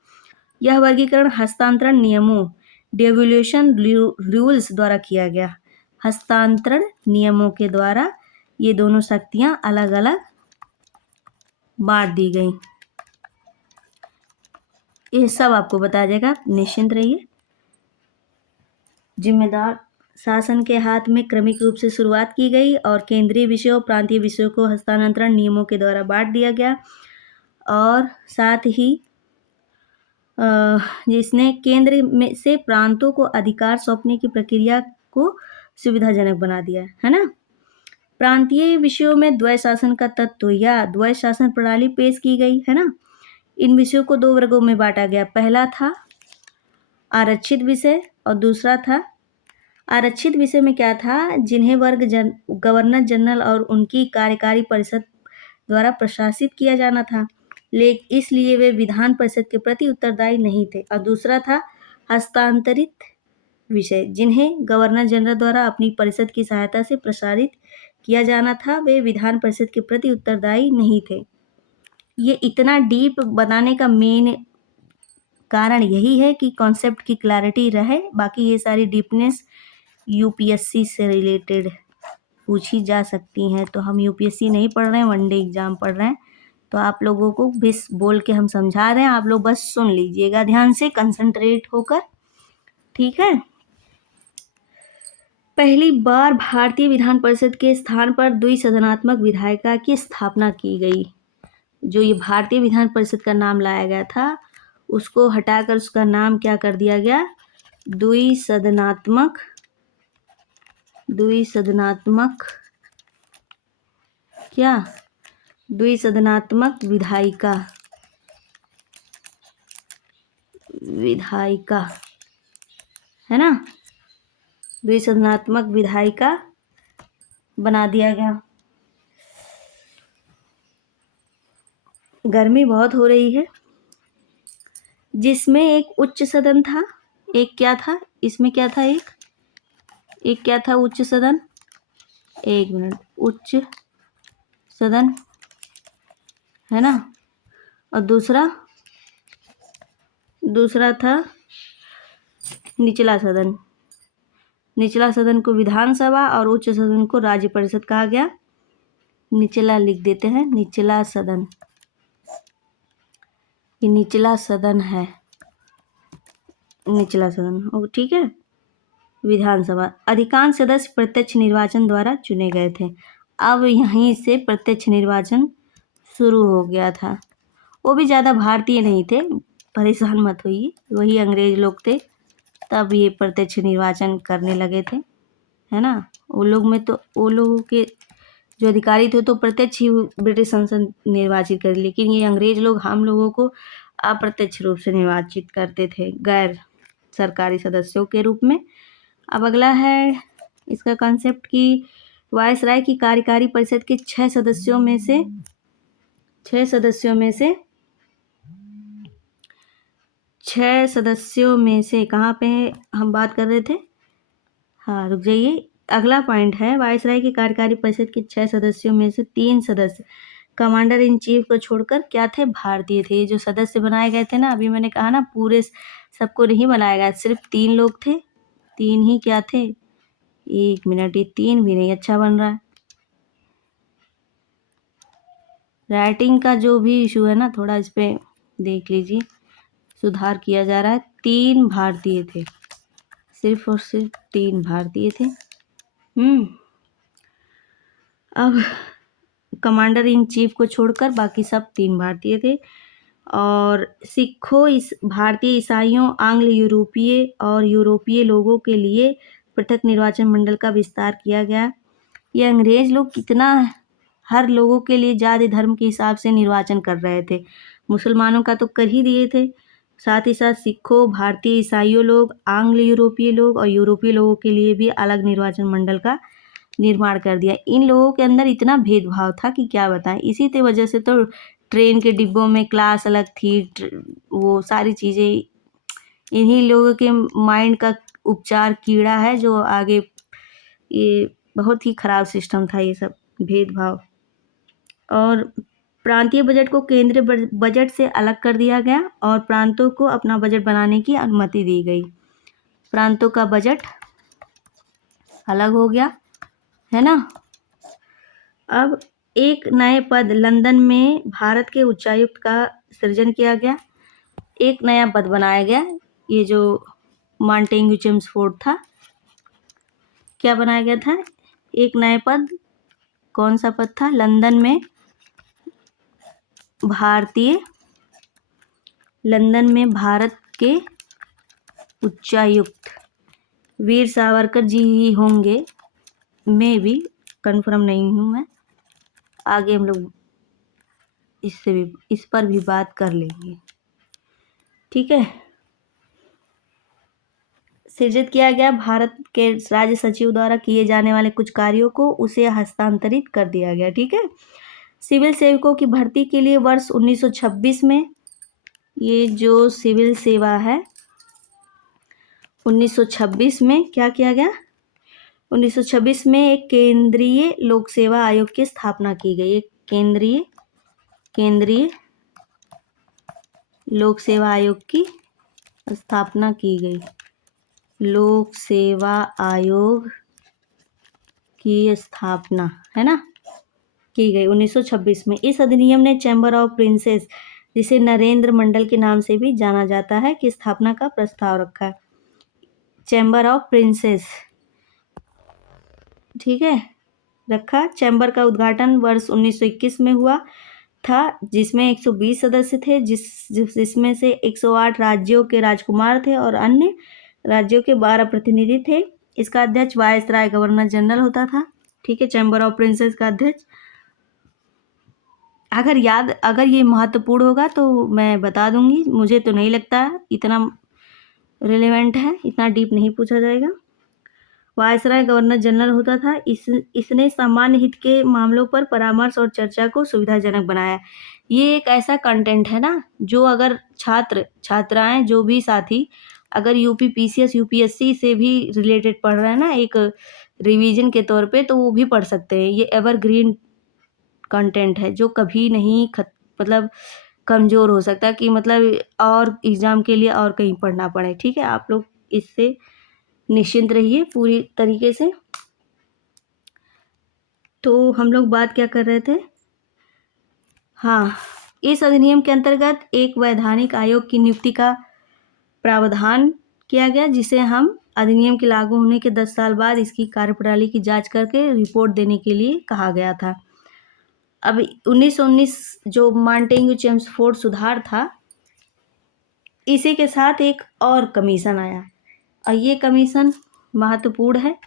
यह वर्गीकरण हस्तांतरण नियमों डेवोल्यूशन रूल्स द्वारा किया गया। हस्तांतरण नियमों के द्वारा ये दोनों शक्तियां अलग अलग बांट दी गई। ये सब आपको बताया जाएगा, निश्चिंत रहिए। जिम्मेदार शासन के हाथ में क्रमिक रूप से शुरुआत की गई और केंद्रीय विषयों प्रांतीय विषयों को हस्तांतरण नियमों के द्वारा बांट दिया गया, और साथ ही जिसने केंद्र में से प्रांतों को अधिकार सौंपने की प्रक्रिया को सुविधाजनक बना दिया है ना। प्रांतीय विषयों में द्वय शासन का तत्व या द्वय शासन प्रणाली पेश की गई है ना। इन विषयों को 2 वर्गों में बांटा गया। पहला था आरक्षित विषय और दूसरा था आरक्षित विषय में क्या था, जिन्हें गवर्नर जनरल और उनकी कार्यकारी परिषद द्वारा प्रशासित किया जाना था, लेकिन इसलिए वे विधान परिषद के प्रति उत्तरदायी नहीं थे। और दूसरा था हस्तांतरित विषय, जिन्हें गवर्नर जनरल द्वारा अपनी परिषद की सहायता से प्रसारित किया जाना था, वे विधान परिषद के प्रति उत्तरदायी नहीं थे। ये इतना डीप बताने का मेन कारण यही है कि कॉन्सेप्ट की क्लैरिटी रहे। बाकी ये सारी डीपनेस यूपीएससी से रिलेटेड पूछी जा सकती हैं। तो हम यूपीएससी नहीं पढ़ रहे हैं, वनडे एग्जाम पढ़ रहे हैं, तो आप लोगों को बस बोल के हम समझा रहे हैं, आप लोग बस सुन लीजिएगा ध्यान से, कंसंट्रेट होकर। ठीक है, पहली बार भारतीय विधान परिषद के स्थान पर द्विसदनात्मक विधायिका की स्थापना की गई। जो ये भारतीय विधान परिषद का नाम लाया गया था, उसको हटाकर उसका नाम क्या कर दिया गया, द्विसदनात्मक क्या, द्विसदनात्मक विधायिका है ना, द्विसदनात्मक विधायिका बना दिया गया। गर्मी बहुत हो रही है, जिसमें एक उच्च सदन था, एक क्या था, इसमें क्या था, एक क्या था, उच्च सदन, एक मिनट, उच्च सदन है ना, और दूसरा था निचला सदन। निचला सदन को विधानसभा और उच्च सदन को राज्य परिषद कहा गया। निचला लिख देते हैं, निचला सदन, ये निचला सदन है, निचला सदन। ठीक है, विधानसभा अधिकांश सदस्य प्रत्यक्ष निर्वाचन द्वारा चुने गए थे। अब यहीं से प्रत्यक्ष निर्वाचन शुरू हो गया था। वो भी ज़्यादा भारतीय नहीं थे, परेशान मत होइए, वही अंग्रेज लोग थे, तब ये प्रत्यक्ष निर्वाचन करने लगे थे, है ना। वो लोगों के जो अधिकारी थे तो प्रत्यक्ष ही ब्रिटिश संसद निर्वाचित कर, लेकिन ये अंग्रेज लोग हम लोगों को अप्रत्यक्ष रूप से निर्वाचित करते थे, गैर सरकारी सदस्यों के रूप में। अब अगला है इसका कॉन्सेप्ट कि वायसराय की कार्यकारी परिषद के 6 सदस्यों में से 6 सदस्यों में से कहाँ पे हम बात कर रहे थे? हाँ, रुक जाइए, अगला पॉइंट है वायसराय की कार्यकारी परिषद के 6 सदस्यों में से 3 सदस्य कमांडर इन चीफ को छोड़कर क्या थे? भारतीय थे। ये जो सदस्य बनाए गए थे ना, अभी मैंने कहा ना पूरे सबको नहीं बनाया गया, सिर्फ 3 लोग थे। 3 ही क्या थे? 1 मिनट, ये 3 भी नहीं अच्छा बन रहा है। राइटिंग का जो भी इशू है ना, थोड़ा इस पे देख लीजिए, सुधार किया जा रहा है। 3 भारतीय थे, सिर्फ और सिर्फ 3 भारतीय थे। अब कमांडर इन चीफ को छोड़कर बाकी सब 3 भारतीय थे। और सिखों, इस भारतीय ईसाइयों, आंग्ल यूरोपीय और यूरोपीय लोगों के लिए पृथक निर्वाचन मंडल का विस्तार किया गया। ये अंग्रेज लोग कितना हर लोगों के लिए जाति धर्म के हिसाब से निर्वाचन कर रहे थे। मुसलमानों का तो कर ही दिए थे, साथ ही साथ सिखों, भारतीय ईसाइयों लोग, आंग्ल यूरोपीय लोग और यूरोपीय लोगों के लिए भी अलग निर्वाचन मंडल का निर्माण कर दिया। इन लोगों के अंदर इतना भेदभाव था कि क्या बताएं। इसी की वजह से तो ट्रेन के डिब्बों में क्लास अलग थी, वो सारी चीज़ें इन्हीं लोगों के माइंड का उपचार कीड़ा है, जो आगे ये बहुत ही खराब सिस्टम था ये सब भेदभाव। और प्रांतीय बजट को केंद्रीय बजट से अलग कर दिया गया और प्रांतों को अपना बजट बनाने की अनुमति दी गई। प्रांतों का बजट अलग हो गया, है ना। अब एक नए पद लंदन में भारत के उच्चायुक्त का सृजन किया गया। एक नया पद बनाया गया, ये जो मांटेग्यू चेम्सफोर्ड था, क्या बनाया गया था? एक नया पद, कौन सा पद था? लंदन में भारत के उच्चायुक्त वीर सावरकर जी ही होंगे, मैं भी कंफर्म नहीं हूँ मैं। आगे हम लोग इस पर भी बात कर लेंगे, ठीक है। सृजित किया गया, भारत के राज्य सचिव द्वारा किए जाने वाले कुछ कार्यों को उसे हस्तांतरित कर दिया गया, ठीक है। सिविल सेवकों की भर्ती के लिए वर्ष 1926 में, ये जो सिविल सेवा है 1926 में क्या किया गया? 1926 में एक केंद्रीय लोक सेवा आयोग की स्थापना की गई। एक केंद्रीय लोक सेवा आयोग की स्थापना की गई। लोक सेवा आयोग की स्थापना, है ना, की गई 1926 में। इस अधिनियम ने चैम्बर ऑफ प्रिंसेस, जिसे नरेंद्र मंडल के नाम से भी जाना जाता है, की स्थापना का प्रस्ताव रखा। चैम्बर ऑफ प्रिंसेस, ठीक है, रखा। चैम्बर का उद्घाटन वर्ष 1921 में हुआ था, जिसमें 120 सदस्य थे, जिसमें से 108 राज्यों के राजकुमार थे और अन्य राज्यों के 12 प्रतिनिधि थे। इसका अध्यक्ष वायसराय गवर्नर जनरल होता था, ठीक है। चैम्बर ऑफ प्रिंसेस का अध्यक्ष, अगर ये महत्वपूर्ण होगा तो मैं बता दूंगी, मुझे तो नहीं लगता इतना रिलेवेंट है, इतना डीप नहीं पूछा जाएगा। वायसराय गवर्नर जनरल होता था। इसने सामान्य हित के मामलों पर परामर्श और चर्चा को सुविधाजनक बनाया। ये एक ऐसा कंटेंट है ना, जो अगर छात्राएं जो भी साथी अगर यूपी पीसीएस यूपीएससी से भी रिलेटेड पढ़ रहे हैं ना, एक रिवीजन के तौर पे, तो वो भी पढ़ सकते हैं। ये एवरग्रीन कंटेंट है, जो कभी नहीं मतलब कमज़ोर हो सकता, कि मतलब और एग्ज़ाम के लिए और कहीं पढ़ना पड़े, ठीक है। आप लोग इससे निश्चिंत रहिए पूरी तरीके से। तो हम लोग बात क्या कर रहे थे? हाँ, इस अधिनियम के अंतर्गत एक वैधानिक आयोग की नियुक्ति का प्रावधान किया गया, जिसे हम अधिनियम के लागू होने के 10 साल बाद इसकी कार्यप्रणाली की जांच करके रिपोर्ट देने के लिए कहा गया था। अब 1919 जो मांटेग्यू चेम्सफोर्ड सुधार था, इसी के साथ एक और कमीशन आया, और ये कमीशन महत्वपूर्ण है,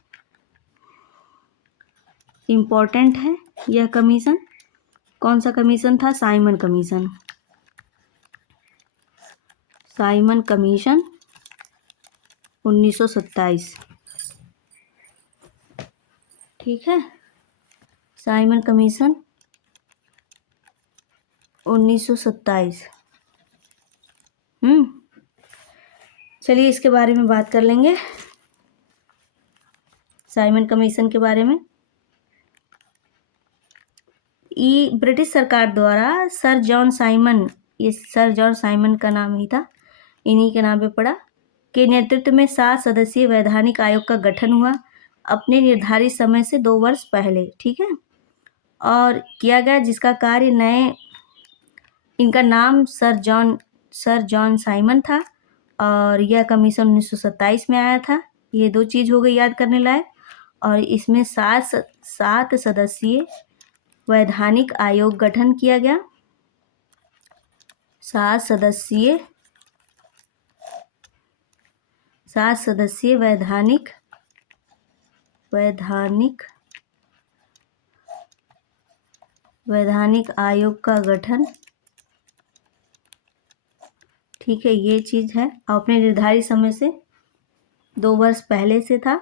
इम्पोर्टेंट है। यह कमीशन कौन सा कमीशन था? Simon commission. साइमन कमीशन 1927, ठीक है, साइमन कमीशन 1927। चलिए इसके बारे में बात कर लेंगे, साइमन कमीशन के बारे में। ये ब्रिटिश सरकार द्वारा सर जॉन साइमन, ये सर जॉन साइमन का नाम ही था, इन्हीं के नाम पे पड़ा, के नेतृत्व में 7 सदस्यीय वैधानिक आयोग का गठन हुआ अपने निर्धारित समय से 2 वर्ष पहले। ठीक है, और किया गया, जिसका कार्य नए, इनका नाम सर जॉन साइमन था, और यह कमीशन 1927 में आया था। ये 2 चीज़ हो गई याद करने लायक। और इसमें 7 सदस्यीय वैधानिक आयोग गठन किया गया। 7 सदस्यीय वैधानिक आयोग का गठन। ठीक है, ये चीज़ है, अपने निर्धारित समय से 2 वर्ष पहले से था।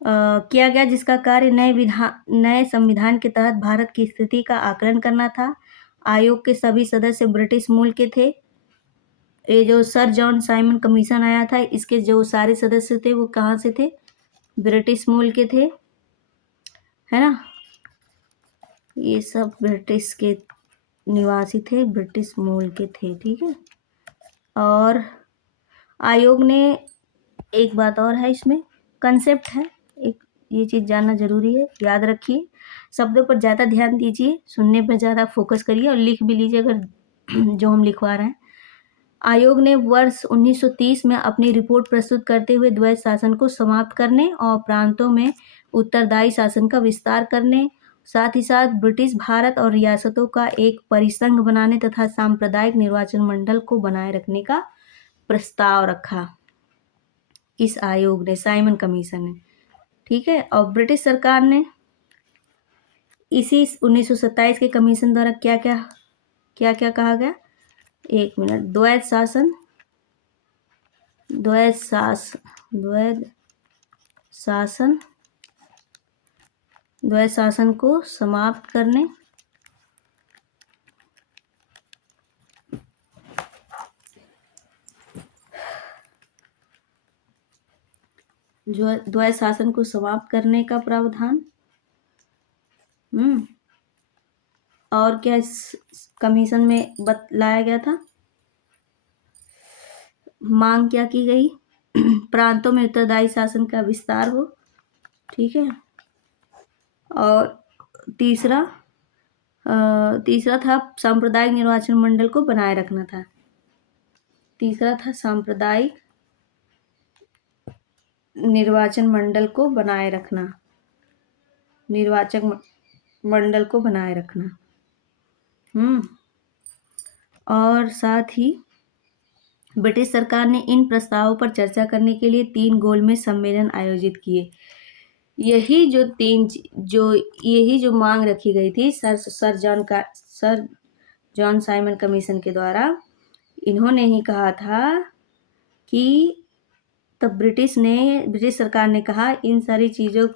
किया गया, जिसका कार्य नए संविधान के तहत भारत की स्थिति का आकलन करना था। आयोग के सभी सदस्य ब्रिटिश मूल के थे। ये जो सर जॉन साइमन कमीशन आया था, इसके जो सारे सदस्य थे वो कहाँ से थे? ब्रिटिश मूल के थे, है ना। ये सब ब्रिटिश के निवासी थे, ब्रिटिश मूल के थे। ठीक है, और आयोग ने, एक बात और है इसमें, कंसेप्ट है एक, ये चीज़ जानना जरूरी है, याद रखिए। शब्दों पर ज़्यादा ध्यान दीजिए, सुनने पर ज़्यादा फोकस करिए, और लिख भी लीजिए अगर जो हम लिखवा रहे हैं। आयोग ने वर्ष 1930 में अपनी रिपोर्ट प्रस्तुत करते हुए द्वैत शासन को समाप्त करने और प्रांतों में उत्तरदायी शासन का विस्तार करने, साथ ही साथ ब्रिटिश भारत और रियासतों का एक परिसंघ बनाने तथा सांप्रदायिक निर्वाचन मंडल को बनाए रखने का प्रस्ताव रखा इस आयोग ने, साइमन कमीशन ने। ठीक है, और ब्रिटिश सरकार ने इसी 1927 के कमीशन द्वारा क्या क्या कहा गया, एक मिनट, द्वैत शासन को समाप्त करने, जो द्वैत शासन को समाप्त करने का प्रावधान। और क्या इस कमीशन में बतलाया गया था, मांग क्या की गई? प्रांतों में उत्तरदायी शासन का विस्तार हो। ठीक है, और तीसरा था सांप्रदायिक निर्वाचन मंडल को बनाए रखना था। तीसरा था सांप्रदायिक निर्वाचन मंडल को बनाए रखना, निर्वाचक मंडल को बनाए रखना। और साथ ही ब्रिटिश सरकार ने इन प्रस्तावों पर चर्चा करने के लिए 3 गोलमेज सम्मेलन आयोजित किए। यही जो मांग रखी गई थी सर जॉन साइमन कमीशन के द्वारा, इन्होंने ही कहा था कि तब ब्रिटिश सरकार ने कहा, इन सारी चीज़ों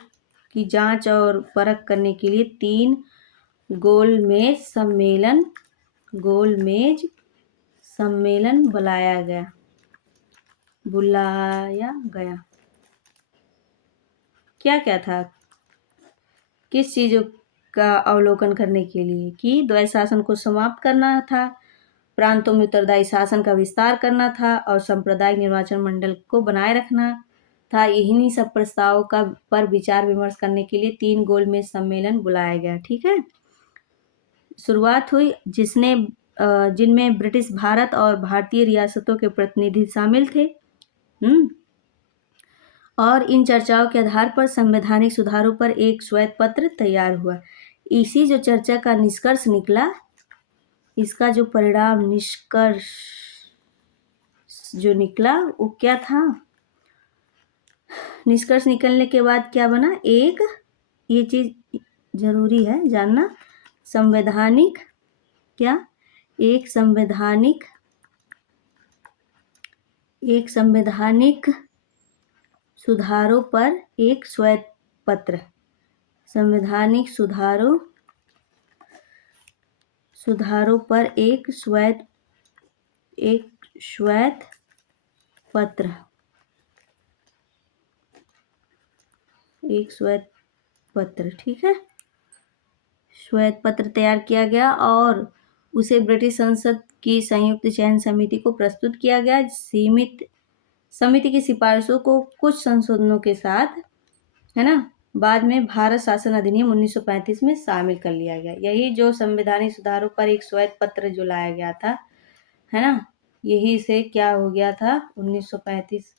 की जांच और परख करने के लिए 3 गोलमेज सम्मेलन बुलाया गया। क्या था, किस चीज़ों का अवलोकन करने के लिए? कि द्वैत शासन को समाप्त करना था, प्रांतों में उत्तरदायी शासन का विस्तार करना था, और सांप्रदायिक निर्वाचन मंडल को बनाए रखना था। इन्हीं सब प्रस्तावों पर विचार विमर्श करने के लिए 3 गोलमेज सम्मेलन बुलाया गया। ठीक है, शुरुआत हुई जिनमें ब्रिटिश भारत और भारतीय रियासतों के प्रतिनिधि शामिल थे। और इन चर्चाओं के आधार पर संवैधानिक सुधारों पर एक श्वेत पत्र तैयार हुआ। इसी जो चर्चा का निष्कर्ष निकला, इसका जो परिणाम निष्कर्ष जो निकला वो क्या था? निष्कर्ष निकलने के बाद क्या बना? ये चीज जरूरी है जानना, एक संवैधानिक सुधारों पर एक श्वेत पत्र संवैधानिक सुधारों पर एक श्वेत पत्र, ठीक है, श्वेत पत्र तैयार किया गया और उसे ब्रिटिश संसद की संयुक्त चयन समिति को प्रस्तुत किया गया। समिति की सिफारिशों को कुछ संशोधनों के साथ, है ना, बाद में भारत शासन अधिनियम 1935 में शामिल कर लिया गया। यही जो संवैधानिक सुधारों पर एक श्वेत पत्र जो लाया गया था, है ना, यही से क्या हो गया था, 1935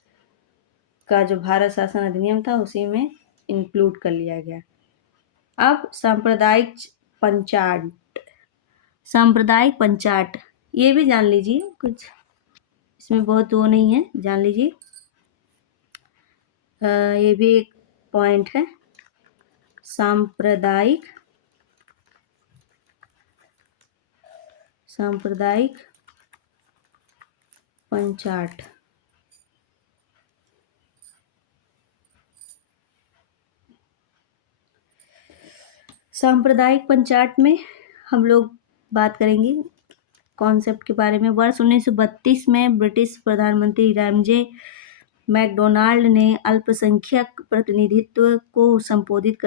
का जो भारत शासन अधिनियम था उसी में इंक्लूड कर लिया गया। अब सांप्रदायिक पंचाट ये भी जान लीजिए, कुछ इसमें बहुत वो नहीं है, जान लीजिए। ये भी एक पॉइंट है, सांप्रदायिक पंचाट। सांप्रदायिक पंचाट में हम लोग बात करेंगे कॉन्सेप्ट के बारे में। वर्ष 1932 में ब्रिटिश प्रधानमंत्री रैमजे मैकडोनाल्ड ने अल्पसंख्यक प्रतिनिधित्व को संबोधित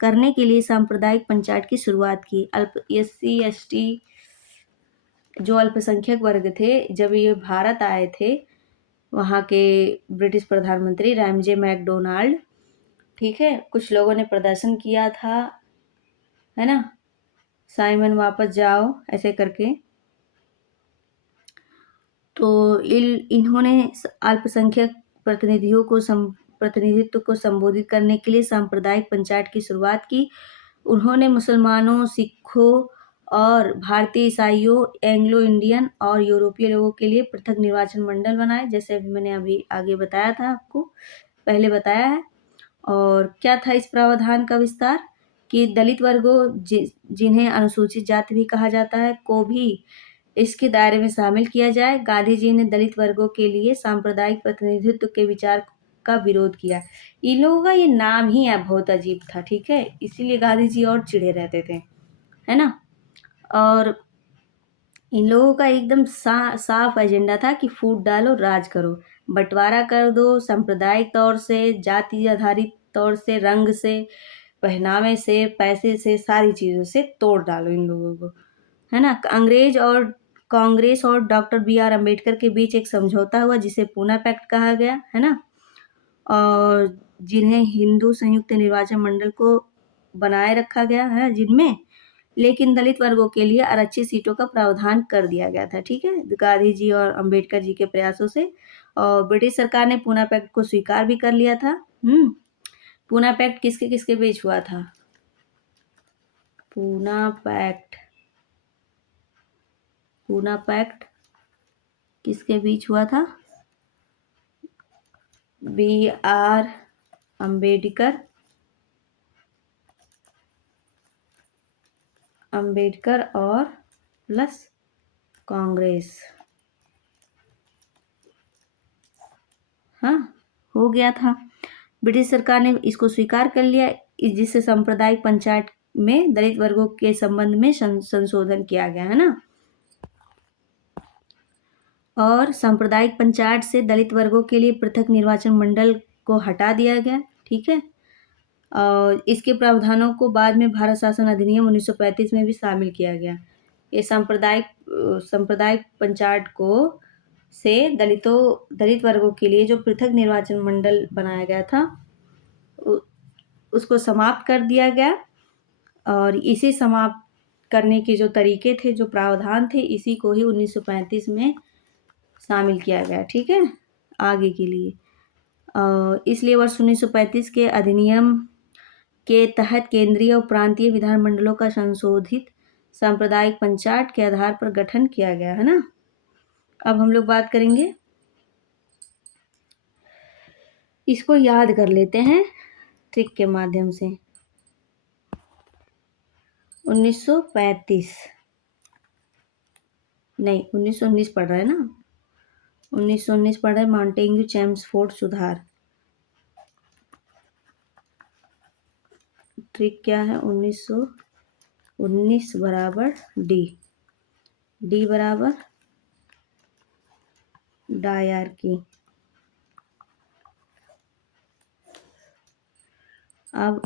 करने के लिए सांप्रदायिक पंचाट की शुरुआत की। SC ST जो अल्पसंख्यक वर्ग थे, जब ये भारत आए थे, वहाँ के ब्रिटिश प्रधानमंत्री रैमजे मैकडोनाल्ड, ठीक है, कुछ लोगों ने प्रदर्शन किया था, है ना, साइमन वापस जाओ ऐसे करके। तो इन्होंने अल्पसंख्यक प्रतिनिधित्व को संबोधित करने के लिए सांप्रदायिक पंचायत की शुरुआत की। उन्होंने मुसलमानों, सिखों और भारतीय ईसाइयों, एंग्लो इंडियन और यूरोपीय लोगों के लिए पृथक निर्वाचन मंडल बनाए, जैसे मैंने अभी आगे बताया था, आपको पहले बताया है। और क्या था इस प्रावधान का विस्तार कि दलित वर्गों, जिन्हें अनुसूचित जाति भी कहा जाता है, को भी इसके दायरे में शामिल किया जाए। गांधी जी ने दलित वर्गों के लिए सांप्रदायिक प्रतिनिधित्व के विचार का विरोध किया। इन लोगों का ये नाम ही बहुत अजीब था, ठीक है, इसीलिए गांधी जी और चिढ़े रहते थे, है ना। और इन लोगों का एकदम साफ एजेंडा था कि फूट डालो, राज करो, बंटवारा कर दो, सांप्रदायिक तौर से, जाति आधारित तौर से, रंग से, पहनावे से, पैसे से, सारी चीज़ों से तोड़ डालो इन लोगों को, है ना। कांग्रेस और डॉक्टर BR अम्बेडकर के बीच एक समझौता हुआ जिसे पूना पैक्ट कहा गया, है ना, और जिन्हें हिंदू संयुक्त निर्वाचन मंडल को बनाए रखा गया है, जिनमें लेकिन दलित वर्गों के लिए आरक्षित सीटों का प्रावधान कर दिया गया था, ठीक है, गांधी जी और अम्बेडकर जी के प्रयासों से। और ब्रिटिश सरकार ने पूना पैक्ट को स्वीकार भी कर लिया था। पूना पैक्ट किसके किसके बीच हुआ था? पूना पैक्ट किसके बीच हुआ था? BR अम्बेडकर और प्लस कांग्रेस, हाँ, हो गया था। ब्रिटिश सरकार ने इसको स्वीकार कर लिया, जिससे सांप्रदायिक पंचायत में दलित वर्गों के संबंध में संशोधन किया गया, है ना। और सांप्रदायिक पंचायत से दलित वर्गों के लिए पृथक निर्वाचन मंडल को हटा दिया गया, ठीक है। और इसके प्रावधानों को बाद में भारत शासन अधिनियम 1935 में भी शामिल किया गया। ये सांप्रदायिक पंचायत को से दलित वर्गों के लिए जो पृथक निर्वाचन मंडल बनाया गया था उसको समाप्त कर दिया गया। और इसे समाप्त करने के जो तरीके थे, जो प्रावधान थे, इसी को ही 1935 में शामिल किया गया, ठीक है, आगे के लिए। इसलिए वर्ष 1935 के अधिनियम के तहत केंद्रीय और प्रांतीय विधानमंडलों का संशोधित सांप्रदायिक पंचायत के आधार पर गठन किया गया, है ना। अब हम लोग बात करेंगे, इसको याद कर लेते हैं ट्रिक के माध्यम से। 1935 नहीं, 1919 पढ़ रहा है ना, 1919 पढ़ रहे, मॉन्टेग्यू चेम्सफोर्ड सुधार। ट्रिक क्या है? 1919 बराबर डी, डी बराबर डायरकी। अब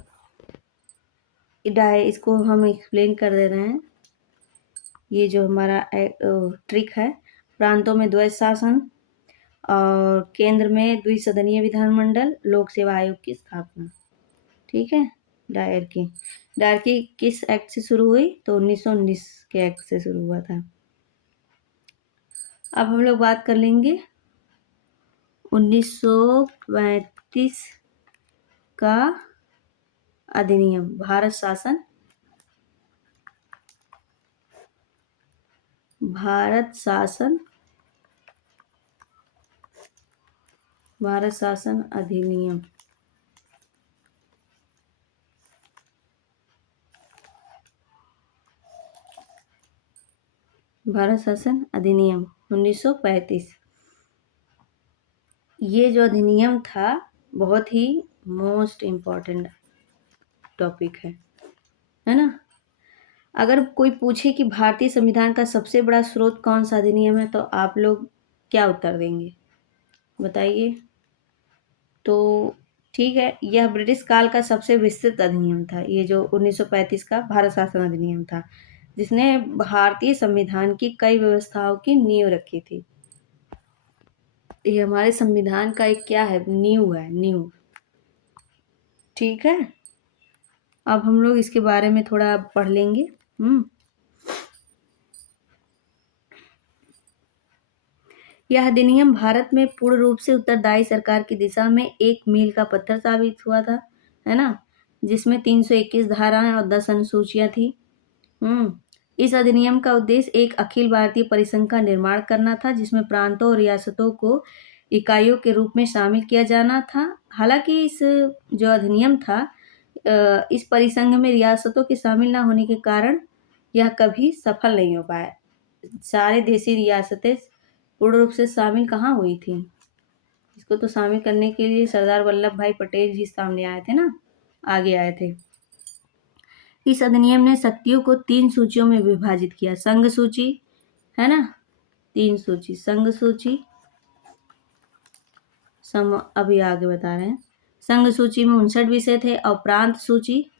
इसको हम एक्सप्लेन कर दे रहे हैं। ये जो हमारा ट्रिक है, प्रांतों में द्वैध शासन और केंद्र में द्विसदनीय विधानमंडल, लोक सेवा आयोग की स्थापना। ठीक है, डायरकी किस एक्ट से शुरू हुई? तो 1919 के एक्ट से शुरू हुआ था। अब हम लोग बात कर लेंगे 1935 का अधिनियम, भारत शासन अधिनियम। भारत शासन अधिनियम 1935। ये जो अधिनियम था बहुत ही मोस्ट इम्पॉर्टेंट टॉपिक है ना। अगर कोई पूछे कि भारतीय संविधान का सबसे बड़ा स्रोत कौन सा अधिनियम है, तो आप लोग क्या उत्तर देंगे? बताइए। तो ठीक है, यह ब्रिटिश काल का सबसे विस्तृत अधिनियम था, ये जो 1935 का भारत शासन अधिनियम था, जिसने भारतीय संविधान की कई व्यवस्थाओं की नींव रखी थी। ये हमारे संविधान का एक क्या है? नींव है, नींव। ठीक है, अब हम लोग इसके बारे में थोड़ा पढ़ लेंगे। यह अधिनियम भारत में पूर्ण रूप से उत्तरदायी सरकार की दिशा में एक मील का पत्थर साबित हुआ था, है ना, जिसमें 321 धाराएं और 10 अनुसूचियां थी। इस अधिनियम का उद्देश्य एक अखिल भारतीय परिसंघ का निर्माण करना था, जिसमें प्रांतों और रियासतों को इकाइयों के रूप में शामिल किया जाना था। हालांकि इस जो अधिनियम था, इस परिसंघ में रियासतों के शामिल न होने के कारण यह कभी सफल नहीं हो पाया। सारे देशी रियासतें पूर्ण रूप से शामिल कहाँ हुई थी? इसको तो शामिल करने के लिए सरदार वल्लभ भाई पटेल जी सामने आए थे ना, आगे आए थे। इस अधिनियम ने शक्तियों को 3 सूचियों में विभाजित किया। संघ सूची, है ना, 3 सूची, संघ सूची, अभी आगे बता रहे हैं। संघ सूची में 59 विषय थे और प्रांत सूची,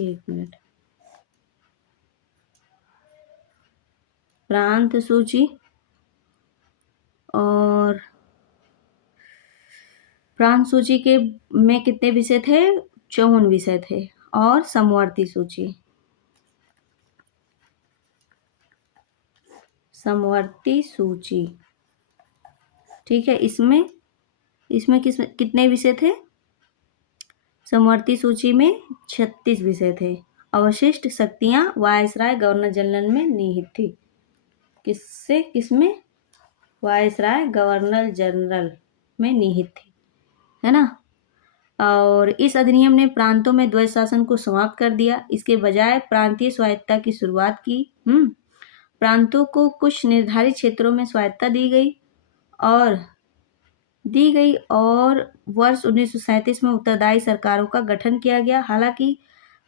एक मिनट, प्रांत सूची और प्रांत सूची के में कितने विषय थे? 54 विषय थे। और समवर्ती सूची, ठीक है, इसमें कितने विषय थे? समवर्ती सूची में 36 विषय थे। अवशिष्ट शक्तियां वायसराय गवर्नर जनरल में निहित थी। किसमें? वायसराय गवर्नर जनरल में निहित थी, है ना। और इस अधिनियम ने प्रांतों में द्वैध शासन को समाप्त कर दिया। इसके बजाय प्रांतीय स्वायत्तता की शुरुआत की। प्रांतों को कुछ निर्धारित क्षेत्रों में स्वायत्तता दी गई और वर्ष 1937 में उत्तरदायी सरकारों का गठन किया गया। हालांकि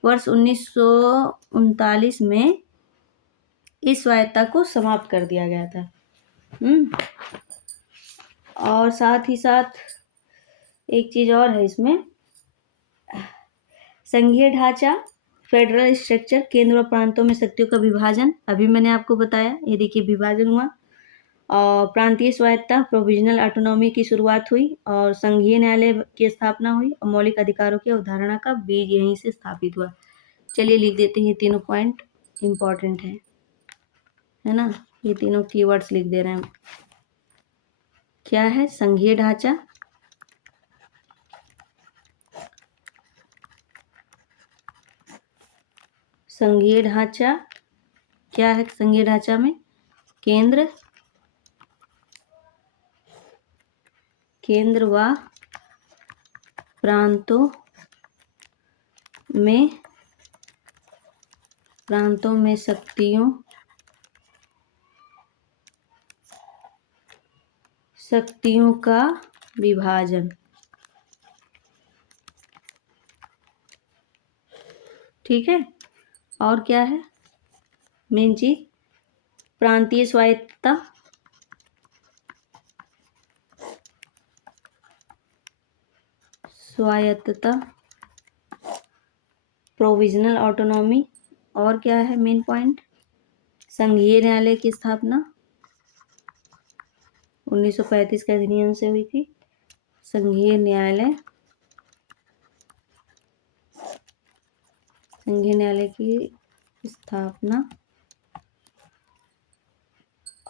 वर्ष 1939 में इस स्वायत्तता को समाप्त कर दिया गया था। और साथ ही साथ एक चीज और है इसमें, संघीय ढांचा, फेडरल स्ट्रक्चर, केंद्र और प्रांतों में शक्तियों का विभाजन, अभी मैंने आपको बताया, ये देखिए विभाजन हुआ। और प्रांतीय स्वायत्तता, प्रोविजनल ऑटोनॉमी की शुरुआत हुई और संघीय न्यायालय की स्थापना हुई और मौलिक अधिकारों की अवधारणा का बीज यहीं से स्थापित हुआ। चलिए लिख देते हैं, तीनों पॉइंट इंपॉर्टेंट है ना, ये तीनों कीवर्ड्स लिख दे रहे हैं। क्या है? संघीय ढांचा, संघीय ढांचा क्या है? संघीय ढांचा में केंद्र व प्रांतों में शक्तियों का विभाजन, ठीक है। और क्या है मेन चीज, प्रांतीय स्वायत्तता, प्रोविजनल ऑटोनॉमी, और क्या है मेन पॉइंट, संघीय न्यायालय की स्थापना 1935 के अधिनियम से हुई थी। संघीय न्यायालय की स्थापना।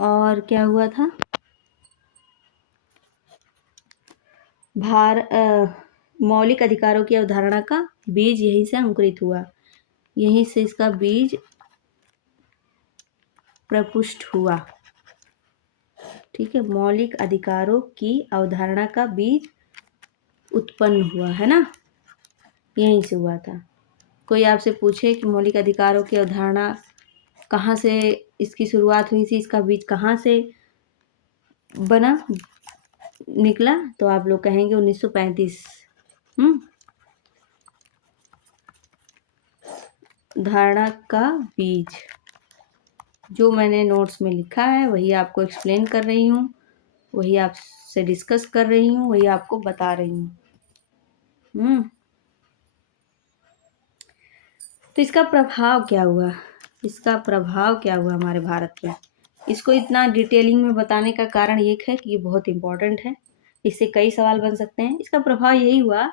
और क्या हुआ था, मौलिक अधिकारों की अवधारणा का बीज यहीं से अंकुरित हुआ, यहीं से इसका बीज प्रपुष्ट हुआ, ठीक है। मौलिक अधिकारों की अवधारणा का बीज उत्पन्न हुआ, है ना, यहीं से हुआ था। कोई आपसे पूछे कि मौलिक अधिकारों की अवधारणा कहाँ से इसकी शुरुआत हुई थी, इसका बीज कहाँ से बना निकला, तो आप लोग कहेंगे 1935। धारणा का बीज, जो मैंने नोट्स में लिखा है वही आपको एक्सप्लेन कर रही हूँ, वही आपसे डिस्कस कर रही हूँ, वही आपको बता रही हूँ। तो इसका प्रभाव क्या हुआ, हमारे भारत में, इसको इतना डिटेलिंग में बताने का कारण ये है कि ये बहुत इम्पोर्टेंट है, इससे कई सवाल बन सकते हैं। इसका प्रभाव यही हुआ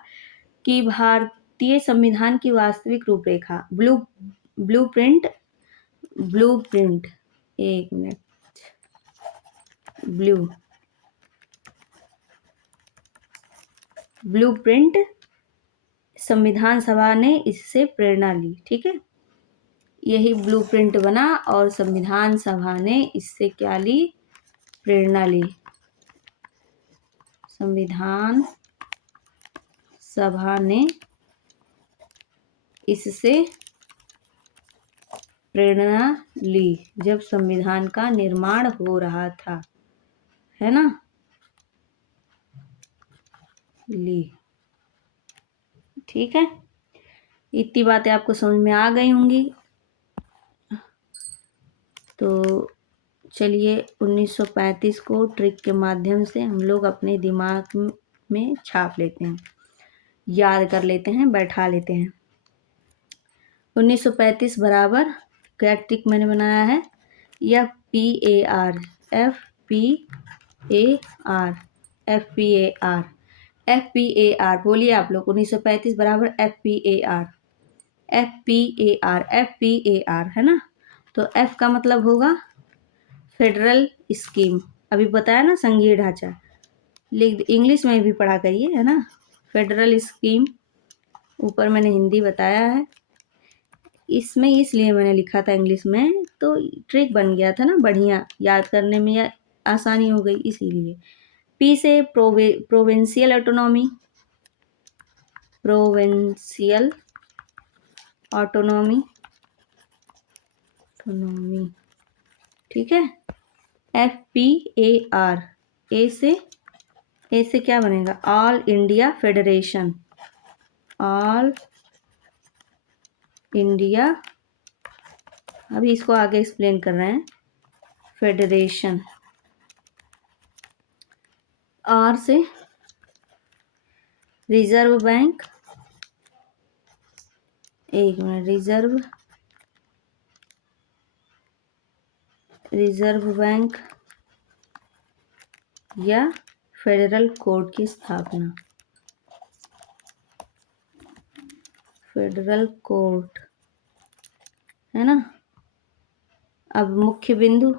कि भारतीय संविधान की वास्तविक रूपरेखा, ब्लूप्रिंट, एक मिनट, ब्लूप्रिंट संविधान सभा ने इससे प्रेरणा ली, ठीक है। यही ब्लूप्रिंट बना और संविधान सभा ने इससे क्या ली, प्रेरणा ली। संविधान सभा ने इससे प्रेरणा ली जब संविधान का निर्माण हो रहा था, है ना, ली, ठीक है। इतनी बातें आपको समझ में आ गई होंगी। तो चलिए 1935 को ट्रिक के माध्यम से हम लोग अपने दिमाग में छाप लेते हैं, याद कर लेते हैं, बैठा लेते हैं। 1935 बराबर क्या ट्रिक मैंने बनाया है, FPAR, बोलिए आप लोग, 1935 बराबर FPAR, है ना। तो F का मतलब होगा फेडरल स्कीम, अभी बताया ना, संघीय ढांचा, इंग्लिश में भी पढ़ा करिए, है ना। फेडरल स्कीम, ऊपर मैंने हिंदी बताया है, इसमें इसलिए मैंने लिखा था इंग्लिश में, तो ट्रिक बन गया था ना, बढ़िया याद करने में आसानी हो गई इसीलिए। पी से प्रोविंशियल ऑटोनॉमी, ठीक है। FPAR, ए से क्या बनेगा, ऑल इंडिया फेडरेशन, अभी इसको आगे एक्सप्लेन कर रहे हैं, फेडरेशन। आर से रिजर्व बैंक, एक मिनट, रिजर्व बैंक या फेडरल कोर्ट की स्थापना, फेडरल कोर्ट, है ना। अब मुख्य बिंदु,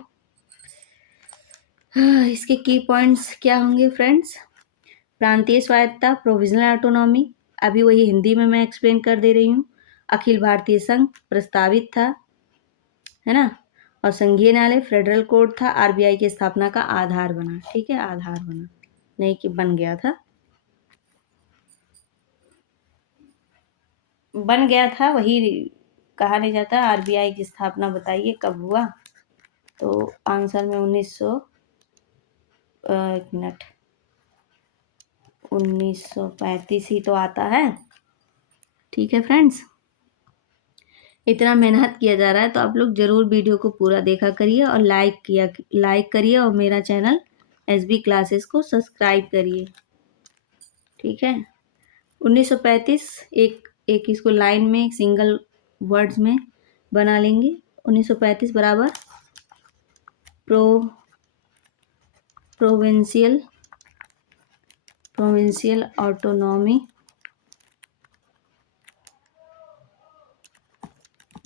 इसके की पॉइंट्स क्या होंगे फ्रेंड्स, प्रांतीय स्वायत्तता, प्रोविजनल ऑटोनॉमी, अभी वही हिंदी में मैं एक्सप्लेन कर दे रही हूँ। अखिल भारतीय संघ प्रस्तावित था, है ना, और संघीय न्यायालय फेडरल कोर्ट था, RBI की स्थापना का आधार बना, ठीक है, आधार बना, नहीं कि बन गया था, वही कहा नहीं जाता। RBI की स्थापना बताइए कब हुआ, तो आंसर में 1900, एक मिनट, 1935 ही तो आता है। ठीक है फ्रेंड्स, इतना मेहनत किया जा रहा है तो आप लोग ज़रूर वीडियो को पूरा देखा करिए और लाइक करिए और मेरा चैनल एसबी क्लासेस को सब्सक्राइब करिए। ठीक है, 1935 एक एक इसको लाइन में एक सिंगल वर्ड्स में बना लेंगे। 1935 बराबर provincial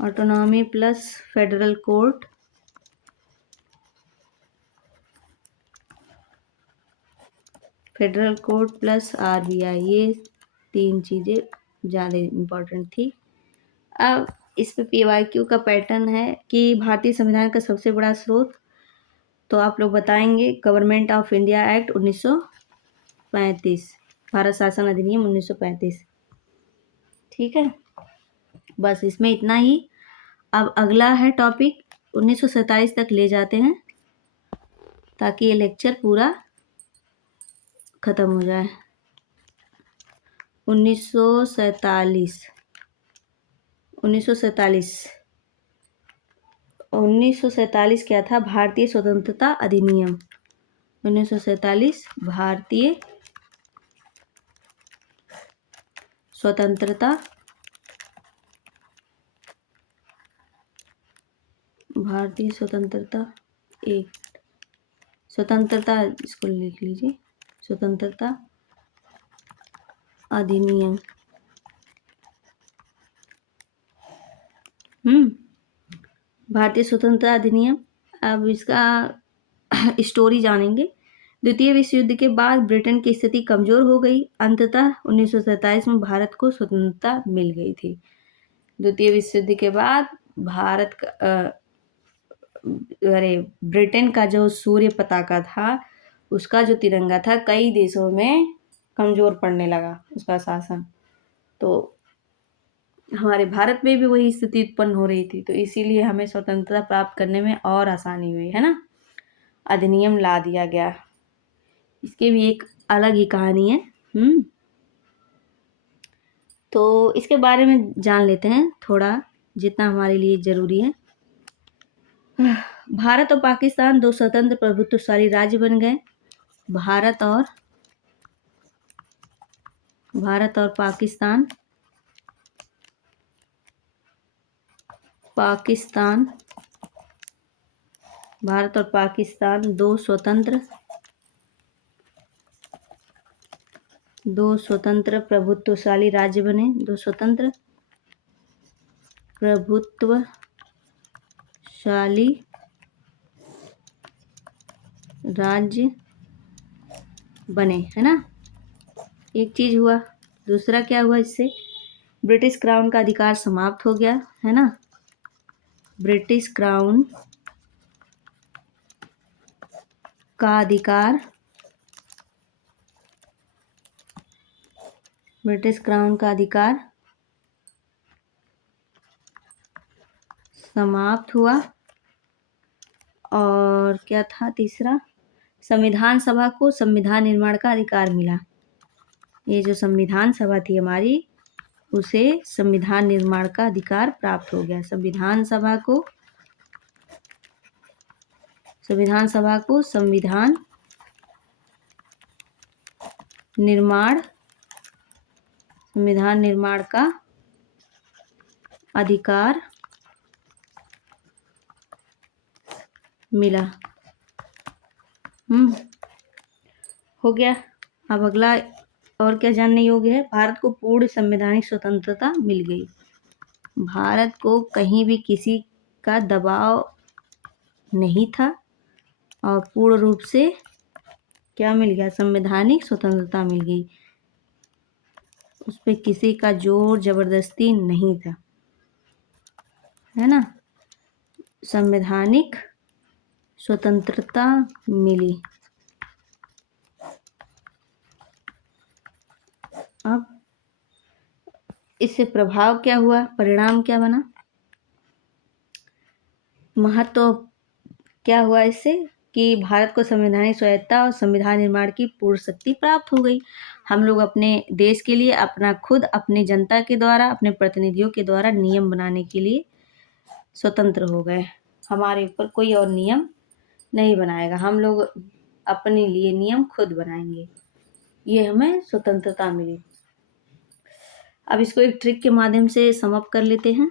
autonomy plus federal court, plus RBI, ये 3 चीज़ें ज़्यादा इम्पोर्टेंट थी। अब इस पे पीवाईक्यू का पैटर्न है कि भारतीय संविधान का सबसे बड़ा स्रोत, तो आप लोग बताएंगे government of India act 1935, Bharat शासन अधिनियम 1935। ठीक है, बस इसमें इतना ही। अब अगला है टॉपिक 1947 तक ले जाते हैं ताकि ये लेक्चर पूरा ख़त्म हो जाए। 1947 क्या था? भारतीय स्वतंत्रता अधिनियम। 1947 भारतीय स्वतंत्रता स्वतंत्रता इसको लिख लीजिए, स्वतंत्रता अधिनियम। भारतीय स्वतंत्रता अधिनियम। अब इसका स्टोरी जानेंगे। द्वितीय विश्व युद्ध के बाद ब्रिटेन की स्थिति कमजोर हो गई। अंततः 1947 में भारत को स्वतंत्रता मिल गई थी। द्वितीय विश्व युद्ध के बाद ब्रिटेन का जो सूर्य पताका था, उसका जो तिरंगा था, कई देशों में कमजोर पड़ने लगा उसका शासन, तो हमारे भारत में भी वही स्थिति उत्पन्न हो रही थी, तो इसीलिए हमें स्वतंत्रता प्राप्त करने में और आसानी हुई, है ना। अधिनियम ला दिया गया। इसकी भी एक अलग ही कहानी है। तो इसके बारे में जान लेते हैं थोड़ा, जितना हमारे लिए ज़रूरी है। भारत और पाकिस्तान 2 स्वतंत्र प्रभुत्वशाली राज्य बन गए। भारत और पाकिस्तान 2 स्वतंत्र प्रभुत्वशाली राज्य बने। 2 स्वतंत्र प्रभुत्वशाली राज्य बने, है ना। एक चीज हुआ। दूसरा क्या हुआ? इससे ब्रिटिश क्राउन का अधिकार समाप्त हो गया, है ना। ब्रिटिश क्राउन का अधिकार समाप्त हुआ। और क्या था तीसरा? संविधान सभा को संविधान निर्माण का अधिकार मिला। ये जो संविधान सभा थी हमारी, उसे संविधान निर्माण का अधिकार प्राप्त हो गया। संविधान सभा को संविधान निर्माण का अधिकार मिला। हो गया। अब अगला और क्या जानने योग्य है? भारत को पूर्ण संवैधानिक स्वतंत्रता मिल गई। भारत को कहीं भी किसी का दबाव नहीं था और पूर्ण रूप से क्या मिल गया? संवैधानिक स्वतंत्रता मिल गई। उस पर किसी का जोर जबरदस्ती नहीं था, है ना। संवैधानिक स्वतंत्रता मिली। अब इससे प्रभाव क्या हुआ? परिणाम क्या बना? महत्व क्या हुआ इससे? कि भारत को संवैधानिक स्वायत्तता और संविधान निर्माण की पूर्ण शक्ति प्राप्त हो गई। हम लोग अपने देश के लिए खुद अपने जनता के द्वारा, अपने प्रतिनिधियों के द्वारा नियम बनाने के लिए स्वतंत्र हो गए। हमारे ऊपर कोई और नियम नहीं बनाएगा, हम लोग अपने लिए नियम खुद बनाएंगे। ये हमें स्वतंत्रता मिली। अब इसको एक ट्रिक के माध्यम से सम अप कर लेते हैं।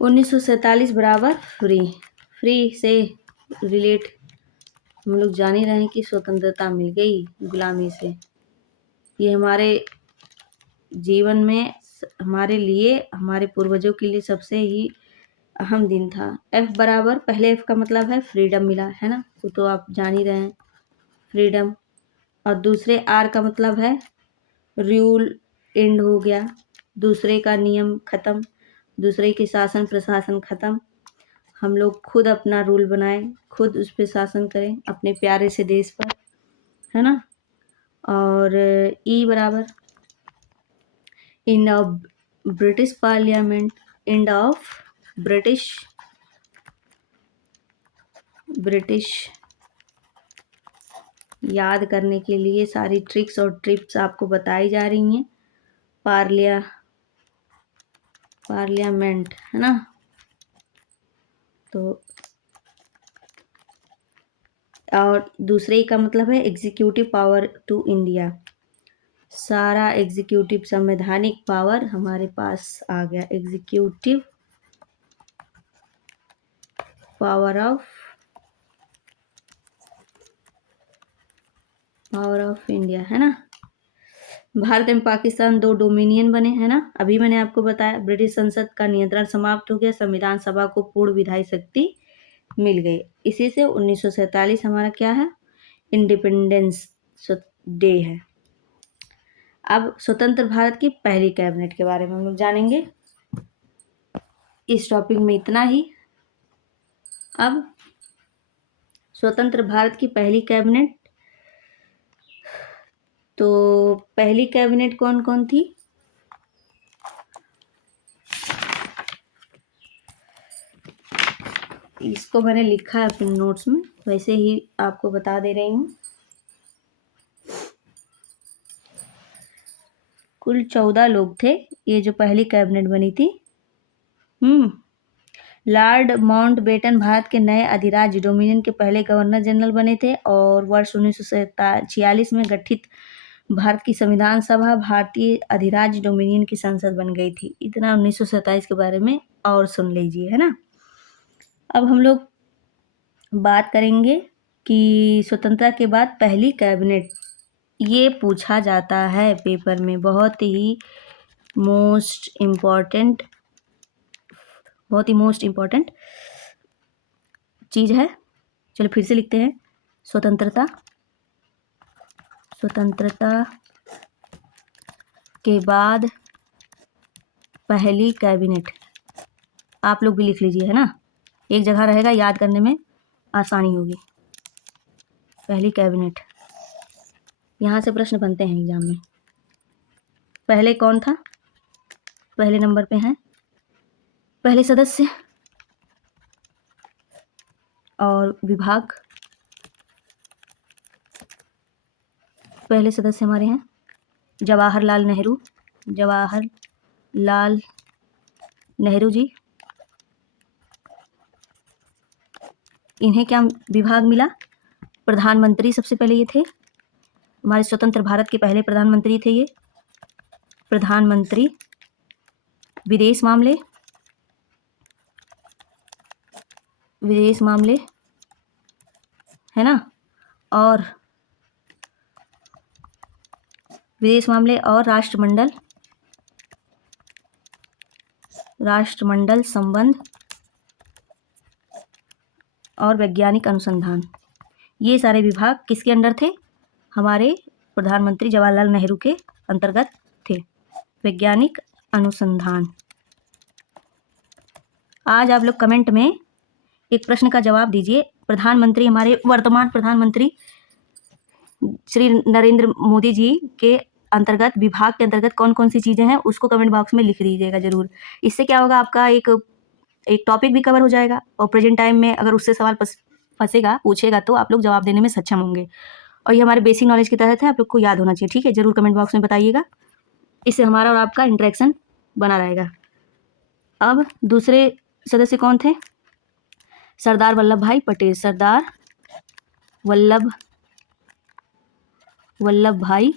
1947 बराबर फ्री से रिलेट हम लोग जान ही रहे हैं कि स्वतंत्रता मिल गई गुलामी से। ये हमारे जीवन में, हमारे लिए, हमारे पूर्वजों के लिए सबसे ही अहम दिन था। एफ बराबर, पहले एफ का मतलब है फ्रीडम मिला, है ना, वो तो आप जान ही रहे हैं, फ्रीडम। और दूसरे आर का मतलब है रूल एंड हो गया, दूसरे का नियम खत्म, दूसरे के शासन प्रशासन खत्म। हम लोग खुद अपना रूल बनाएं, खुद उस पर शासन करें अपने प्यारे से देश पर, है ना। और ई बराबर end of British parliament, end of British याद करने के लिए सारी ट्रिक्स और टिप्स आपको बताई जा रही हैं। पार्लियामेंट, है ना। तो और दूसरे का मतलब है एग्जीक्यूटिव पावर टू इंडिया, सारा एग्जीक्यूटिव संवैधानिक पावर हमारे पास आ गया, एग्जीक्यूटिव पावर ऑफ इंडिया, है ना। भारत एवं पाकिस्तान 2 डोमिनियन बने, है ना। अभी मैंने आपको बताया ब्रिटिश संसद का नियंत्रण समाप्त हो गया, संविधान सभा को पूर्ण विधायी शक्ति मिल गई। इसी से 1947 हमारा क्या है, इंडिपेंडेंस डे है। अब स्वतंत्र भारत की पहली कैबिनेट के बारे में हम लोग जानेंगे। इस टॉपिक में इतना ही। अब स्वतंत्र भारत की पहली कैबिनेट, तो पहली कैबिनेट कौन कौन थी? इसको मैंने लिखा है अपने नोट्स में, वैसे ही आपको बता दे रही हूँ। कुल 14 लोग थे ये जो पहली कैबिनेट बनी थी। लॉर्ड माउंटबेटन भारत के नए अधिराज्य डोमिनियन के पहले गवर्नर जनरल बने थे और वर्ष 1946 में गठित भारत की संविधान सभा भारतीय अधिराज्य डोमिनियन की संसद बन गई थी। इतना 1927 के बारे में और सुन लीजिए, है ना। अब हम लोग बात करेंगे कि स्वतंत्रता के बाद पहली कैबिनेट, ये पूछा जाता है पेपर में, बहुत ही मोस्ट इम्पॉर्टेंट चीज़ है। चलो फिर से लिखते हैं, स्वतंत्रता के बाद पहली कैबिनेट, आप लोग भी लिख लीजिए, है ना, एक जगह रहेगा, याद करने में आसानी होगी। पहली कैबिनेट, यहाँ से प्रश्न बनते हैं एग्जाम में। पहले कौन था? पहले नंबर पे हैं पहले सदस्य और विभाग। पहले सदस्य हमारे हैं जवाहरलाल नेहरू जी। इन्हें क्या विभाग मिला? प्रधानमंत्री सबसे पहले ये थे, हमारे स्वतंत्र भारत के पहले प्रधानमंत्री थे ये। प्रधानमंत्री, विदेश मामले, है ना, और विदेश मामले और राष्ट्रमंडल संबंध और वैज्ञानिक अनुसंधान। ये सारे विभाग किसके अंडर थे? हमारे प्रधानमंत्री जवाहरलाल नेहरू के अंतर्गत थे। वैज्ञानिक अनुसंधान। आज आप लोग कमेंट में एक प्रश्न का जवाब दीजिए। प्रधानमंत्री, हमारे वर्तमान प्रधानमंत्री श्री नरेंद्र मोदी जी के अंतर्गत, विभाग के अंतर्गत कौन कौन सी चीज़ें हैं, उसको कमेंट बॉक्स में लिख दीजिएगा ज़रूर। इससे क्या होगा, आपका एक टॉपिक भी कवर हो जाएगा और प्रेजेंट टाइम में अगर उससे सवाल फंसेगा, पूछेगा तो आप लोग जवाब देने में सक्षम होंगे। और ये हमारे बेसिक नॉलेज के तहत है, आप लोग को याद होना चाहिए, ठीक है। जरूर कमेंट बॉक्स में बताइएगा, इससे हमारा और आपका इंटरेक्शन बना रहेगा। अब दूसरे सदस्य कौन थे? सरदार वल्लभ भाई पटेल। सरदार वल्लभ भाई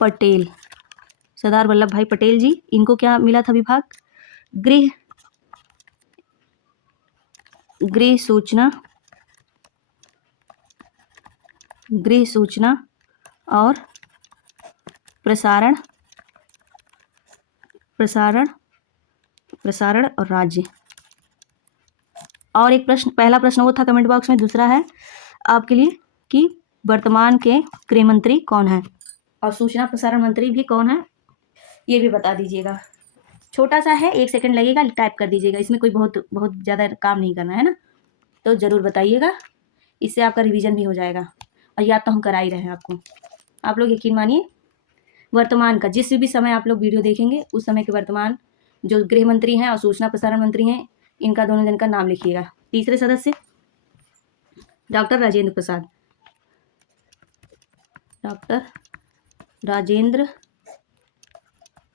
पटेल। सरदार वल्लभ भाई पटेल जी, इनको क्या मिला था विभाग? गृह सूचना और प्रसारण और राज्य। और एक प्रश्न, पहला प्रश्न वो था कमेंट बॉक्स में, दूसरा है आपके लिए कि वर्तमान के गृह मंत्री कौन है और सूचना प्रसारण मंत्री भी कौन है, ये भी बता दीजिएगा। छोटा सा है, 1 सेकंड लगेगा, टाइप कर दीजिएगा, इसमें कोई बहुत ज़्यादा काम नहीं करना है ना, तो ज़रूर बताइएगा, इससे आपका रिवीजन भी हो जाएगा और याद तो हम करा ही रहे हैं आपको। आप लोग यकीन मानिए, वर्तमान का जिस भी समय आप लोग वीडियो देखेंगे उस समय के वर्तमान जो गृह मंत्री हैं और सूचना प्रसारण मंत्री हैं, इनका दोनों जन का नाम लिखिएगा। तीसरे सदस्य डॉक्टर राजेंद्र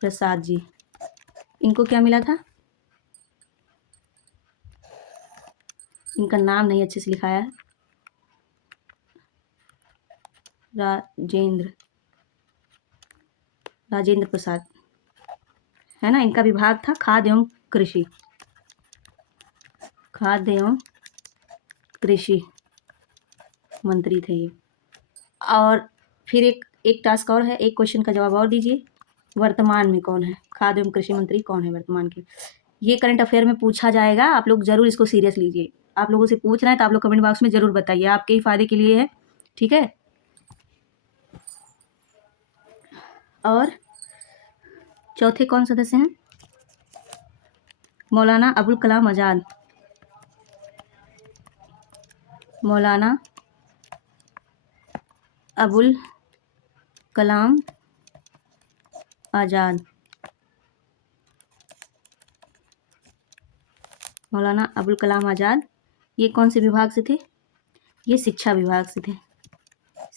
प्रसाद जी, इनको क्या मिला था? इनका नाम नहीं अच्छे से लिखाया है, राजेंद्र प्रसाद है ना। इनका विभाग था खाद्य एवं कृषि मंत्री थे ये। और फिर एक टास्क और है, एक क्वेश्चन का जवाब और दीजिए, वर्तमान में कौन है? खाद्य एवं कृषि मंत्री कौन है वर्तमान के? ये करंट अफेयर में पूछा जाएगा, आप लोग जरूर इसको सीरियस लीजिए। आप लोगों से पूछ रहे हैं तो आप लोग कमेंट बॉक्स में जरूर बताइए, आपके ही फायदे के लिए है, ठीक है। और चौथे कौन सदस्य हैं? मौलाना अबुल कलाम आज़ाद। मौलाना अबुल कलाम आज़ाद। मौलाना अबुल कलाम आज़ाद ये कौन से विभाग से थे? ये शिक्षा विभाग से थे,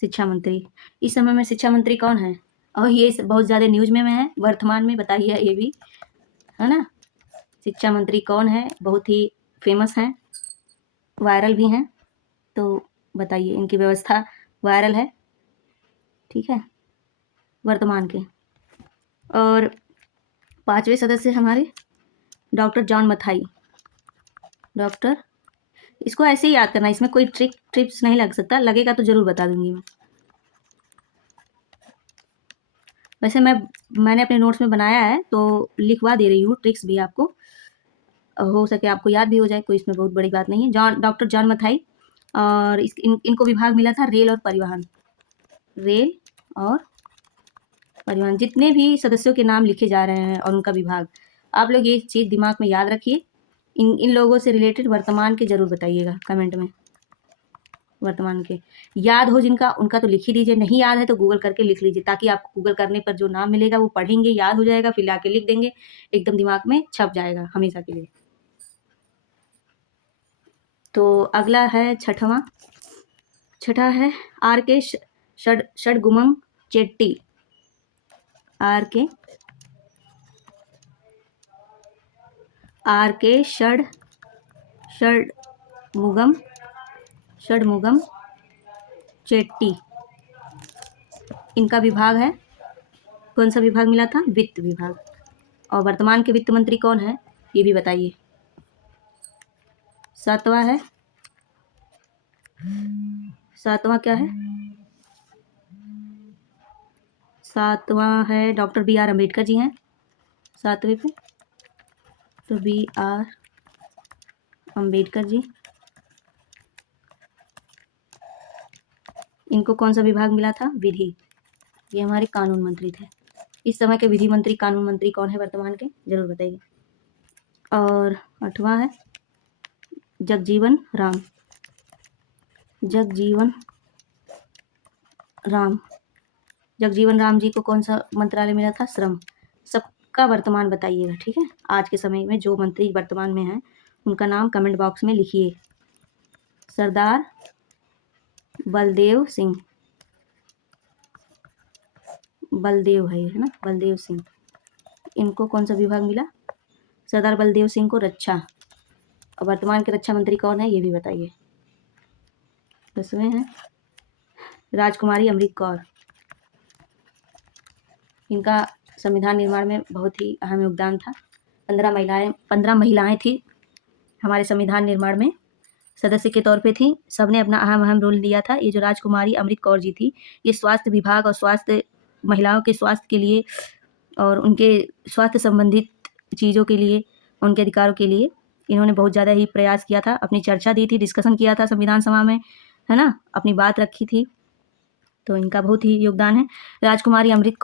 शिक्षा मंत्री। इस समय में शिक्षा मंत्री कौन है? और ये बहुत ज़्यादा न्यूज में है, वर्तमान में बताइए, ये भी है ना। शिक्षा मंत्री कौन है? बहुत ही फेमस हैं, वायरल भी हैं, तो बताइए, इनकी व्यवस्था वायरल है, ठीक है, वर्तमान के। और पांचवें सदस्य हमारे डॉक्टर जॉन मथाई। डॉक्टर, इसको ऐसे ही याद करना, इसमें कोई ट्रिप्स नहीं लग सकता, लगेगा तो ज़रूर बता दूंगी मैं। वैसे मैंने अपने नोट्स में बनाया है तो लिखवा दे रही हूँ ट्रिक्स भी, आपको हो सके आपको याद भी हो जाए, कोई इसमें बहुत बड़ी बात नहीं है। डॉक्टर जॉन मथाई, और इनको विभाग मिला था रेल और परिवहन। जितने भी सदस्यों के नाम लिखे जा रहे हैं और उनका विभाग, आप लोग ये चीज़ दिमाग में याद रखिए। इन लोगों से रिलेटेड वर्तमान के जरूर बताइएगा कमेंट में, वर्तमान के याद हो जिनका, उनका तो लिख ही दीजिए, नहीं याद है तो गूगल करके लिख लीजिए, ताकि आपको गूगल करने पर जो नाम मिलेगा वो पढ़ेंगे, याद हो जाएगा, फिर लाके लिख देंगे, एकदम दिमाग में छप जाएगा हमेशा के लिए। तो अगला है छठा है R.K. षडगुमन चेट्टी। R.K. षडमुगम चेट्टी, इनका विभाग है, कौन सा विभाग मिला था? वित्त विभाग। और वर्तमान के वित्त मंत्री कौन है, ये भी बताइए। सातवां क्या है? सातवां है डॉक्टर B.R. अम्बेडकर जी हैं सातवें पे, तो B.R. अम्बेडकर जी, इनको कौन सा विभाग मिला था? विधि। ये हमारे कानून मंत्री थे। इस समय के विधि मंत्री, कानून मंत्री कौन है वर्तमान के, जरूर बताइए। और आठवां है जगजीवन राम जी को कौन सा मंत्रालय मिला था? श्रम। सबका वर्तमान बताइएगा, ठीक है। आज के समय में जो मंत्री वर्तमान में हैं उनका नाम कमेंट बॉक्स में लिखिए। सरदार बलदेव सिंह, बलदेव है ना, बलदेव सिंह। इनको कौन सा विभाग मिला? सरदार बलदेव सिंह को रक्षा। और वर्तमान के रक्षा मंत्री कौन है ये भी बताइए। 10वें हैं राजकुमारी अमृत कौर। इनका संविधान निर्माण में बहुत ही अहम योगदान था। 15 महिलाएं थी हमारे संविधान निर्माण में, सदस्य के तौर पे थी। सबने अपना अहम रोल लिया था। ये जो राजकुमारी अमृत कौर जी थी, ये स्वास्थ्य विभाग और स्वास्थ्य, महिलाओं के स्वास्थ्य के लिए और उनके स्वास्थ्य संबंधित चीज़ों के लिए, उनके अधिकारों के लिए इन्होंने बहुत ज़्यादा ही प्रयास किया था। अपनी चर्चा दी थी, डिस्कशन किया था संविधान सभा में, है ना, अपनी बात रखी थी। तो इनका बहुत ही योगदान है। राजकुमारी अमृत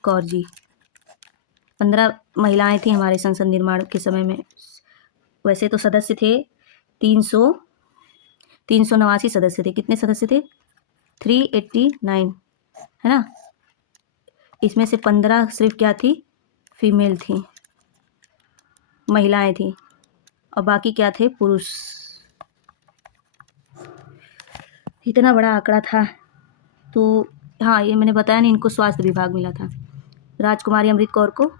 कौर जी, 15 महिलाएं थी हमारे संसद निर्माण के समय में। वैसे तो सदस्य थे 389 सदस्य थे। कितने सदस्य थे? 389, है ना। इसमें से 15 सिर्फ क्या थी? फीमेल थी, महिलाएं थी, और बाकी क्या थे? पुरुष। इतना बड़ा आंकड़ा था। तो हाँ, ये मैंने बताया नहीं, इनको स्वास्थ्य विभाग मिला था। राजकुमारी अमृत कौर को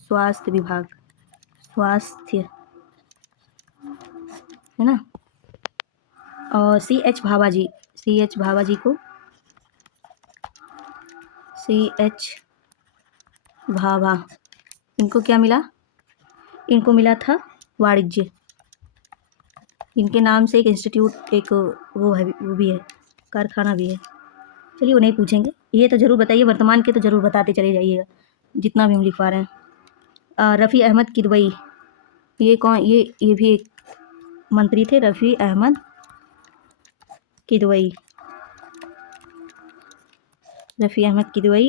स्वास्थ्य विभाग, स्वास्थ्य, है ना। और CH भाभा जी को, CH भाभा, इनको क्या मिला? इनको मिला था वाणिज्य। इनके नाम से एक इंस्टीट्यूट, एक वो भी है, कारखाना भी है। चलिए वो नहीं पूछेंगे, ये तो ज़रूर बताइए। वर्तमान के तो ज़रूर बताते चले जाइएगा जितना भी हम लिखवा रहे हैं। रफ़ी अहमद किदवई, ये कौन? ये भी एक मंत्री थे, रफ़ी अहमद किदवई।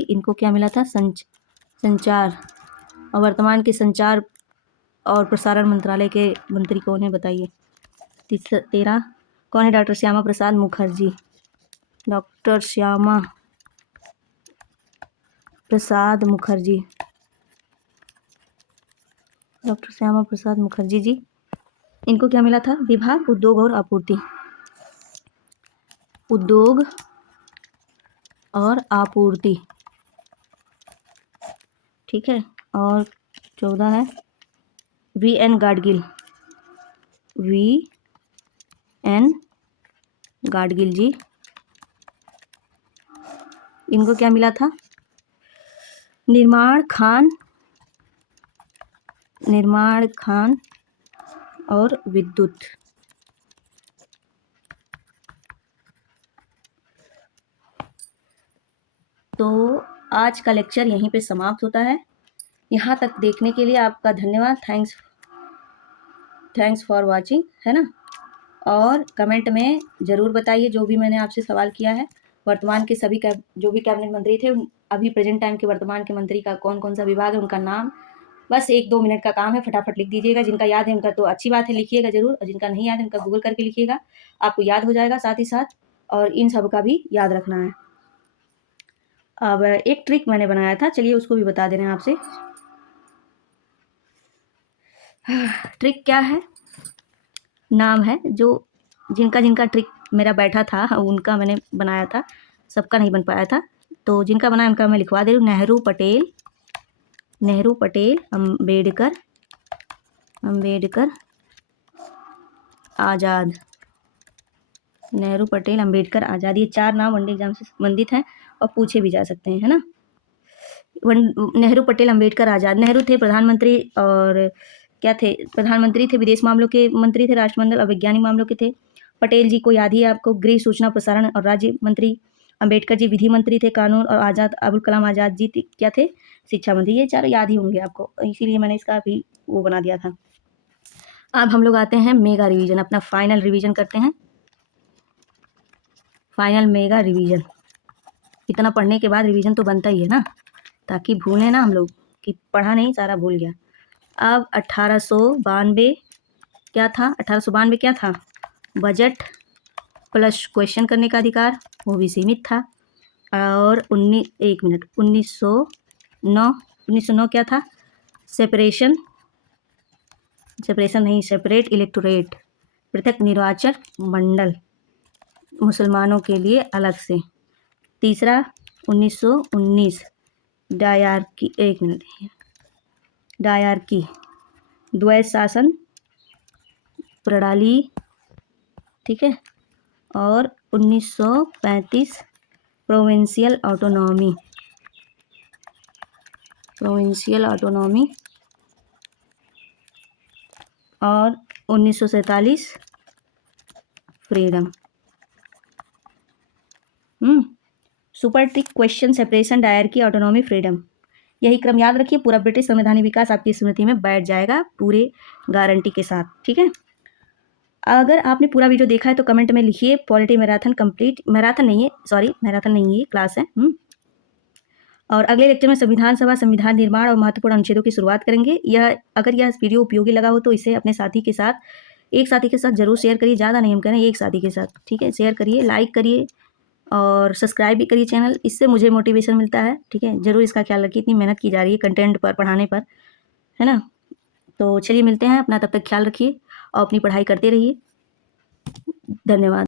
इनको क्या मिला था? संचार। और वर्तमान के संचार और प्रसारण मंत्रालय के मंत्री कौन है बताइए। 13 कौन है? डॉक्टर श्यामा प्रसाद मुखर्जी। डॉक्टर श्यामा प्रसाद मुखर्जी जी। इनको क्या मिला था? विभाग उद्योग और आपूर्ति, ठीक है। और 14 है VN गाडगिल जी। इनको क्या मिला था? निर्माण खान और विद्युत। तो आज का लेक्चर यहीं पे समाप्त होता है। यहाँ तक देखने के लिए आपका धन्यवाद। थैंक्स फॉर वाचिंग, है ना। और कमेंट में ज़रूर बताइए जो भी मैंने आपसे सवाल किया है। वर्तमान के सभी जो भी कैबिनेट मंत्री थे, अभी प्रेजेंट टाइम के वर्तमान के मंत्री का कौन सा विभाग है, उनका नाम, बस 1-2 मिनट का काम है, फटाफट लिख दीजिएगा। जिनका याद है उनका तो अच्छी बात है, लिखिएगा ज़रूर, और जिनका नहीं याद है उनका गूगल करके लिखिएगा, आपको याद हो जाएगा साथ ही साथ। और इन सब का भी याद रखना है। अब एक ट्रिक मैंने बनाया था, चलिए उसको भी बता दे रहे हैं आपसे। ट्रिक क्या है? नाम है जो जिनका ट्रिक मेरा बैठा था उनका मैंने बनाया था, सबका नहीं बन पाया था। तो जिनका बनाया उनका मैं लिखवा दे रही हूँ। नेहरू पटेल अंबेडकर आज़ाद। नेहरू पटेल अंबेडकर आज़ाद, ये 4 नाम वनडे एग्जाम से संबंधित हैं और पूछे भी जा सकते हैं, है ना। नेहरू पटेल अंबेडकर आज़ाद। नेहरू थे प्रधानमंत्री, और क्या थे? प्रधानमंत्री थे, विदेश मामलों के मंत्री थे, राष्ट्रमंडल और वैज्ञानिक मामलों के थे। पटेल जी को याद ही है आपको, गृह, सूचना, प्रसारण और राज्य मंत्री। अंबेडकर जी विधि मंत्री थे, कानून। और आज़ाद, अबुल कलाम आज़ाद जी क्या थे? शिक्षा मंत्री। ये 4 याद ही होंगे आपको, इसीलिए मैंने इसका भी वो बना दिया था। अब हम लोग आते हैं मेगा रिवीजन, अपना फाइनल रिवीजन करते हैं। फाइनल मेगा रिवीजन, इतना पढ़ने के बाद रिवीजन तो बनता ही है ना, ताकि भूलें ना हम लोग कि पढ़ा नहीं, सारा भूल गया। अब 1892 क्या था? 1892 क्या था? बजट प्लस क्वेश्चन करने का अधिकार, वो भी सीमित था। और 1909 क्या था? सेपरेशन सेपरेशन नहीं, सेपरेट इलेक्टोरेट, पृथक निर्वाचक मंडल मुसलमानों के लिए अलग से। तीसरा 1919 डायरकी, एक मिनट, डायरकी द्वैध शासन प्रणाली, ठीक है। और 1935 प्रोविंशियल ऑटोनॉमी, प्रोविंशियल ऑटोनॉमी। और 1947 freedom. Super trick question, separation, dyarchy, autonomy, freedom, यही क्रम याद रखिए। पूरा ब्रिटिश संवैधानिक विकास आपकी स्मृति में बैठ जाएगा पूरे गारंटी के साथ, ठीक है। अगर आपने पूरा वीडियो देखा है तो कमेंट में लिखिए पॉलिटी मैराथन कंप्लीट। मैराथन नहीं है, सॉरी, मैराथन नहीं है, क्लास है। और अगले लेक्चर में संविधान सभा, संविधान निर्माण और महत्वपूर्ण अनुच्छेदों की शुरुआत करेंगे। अगर यह वीडियो उपयोगी लगा हो तो इसे अपने साथी के साथ, एक साथी के साथ जरूर शेयर करिए। ज़्यादा नहीं हम कह रहे हैं, एक साथी के साथ, ठीक है। शेयर करिए, लाइक करिए और सब्सक्राइब भी करिए चैनल, इससे मुझे मोटिवेशन मिलता है, ठीक है। ज़रूर इसका ख्याल रखिए, इतनी मेहनत की जा रही है कंटेंट पर, पढ़ाने पर, है ना। तो चलिए मिलते हैं, अपना तब तक ख्याल रखिए और अपनी पढ़ाई करते रहिए। धन्यवाद।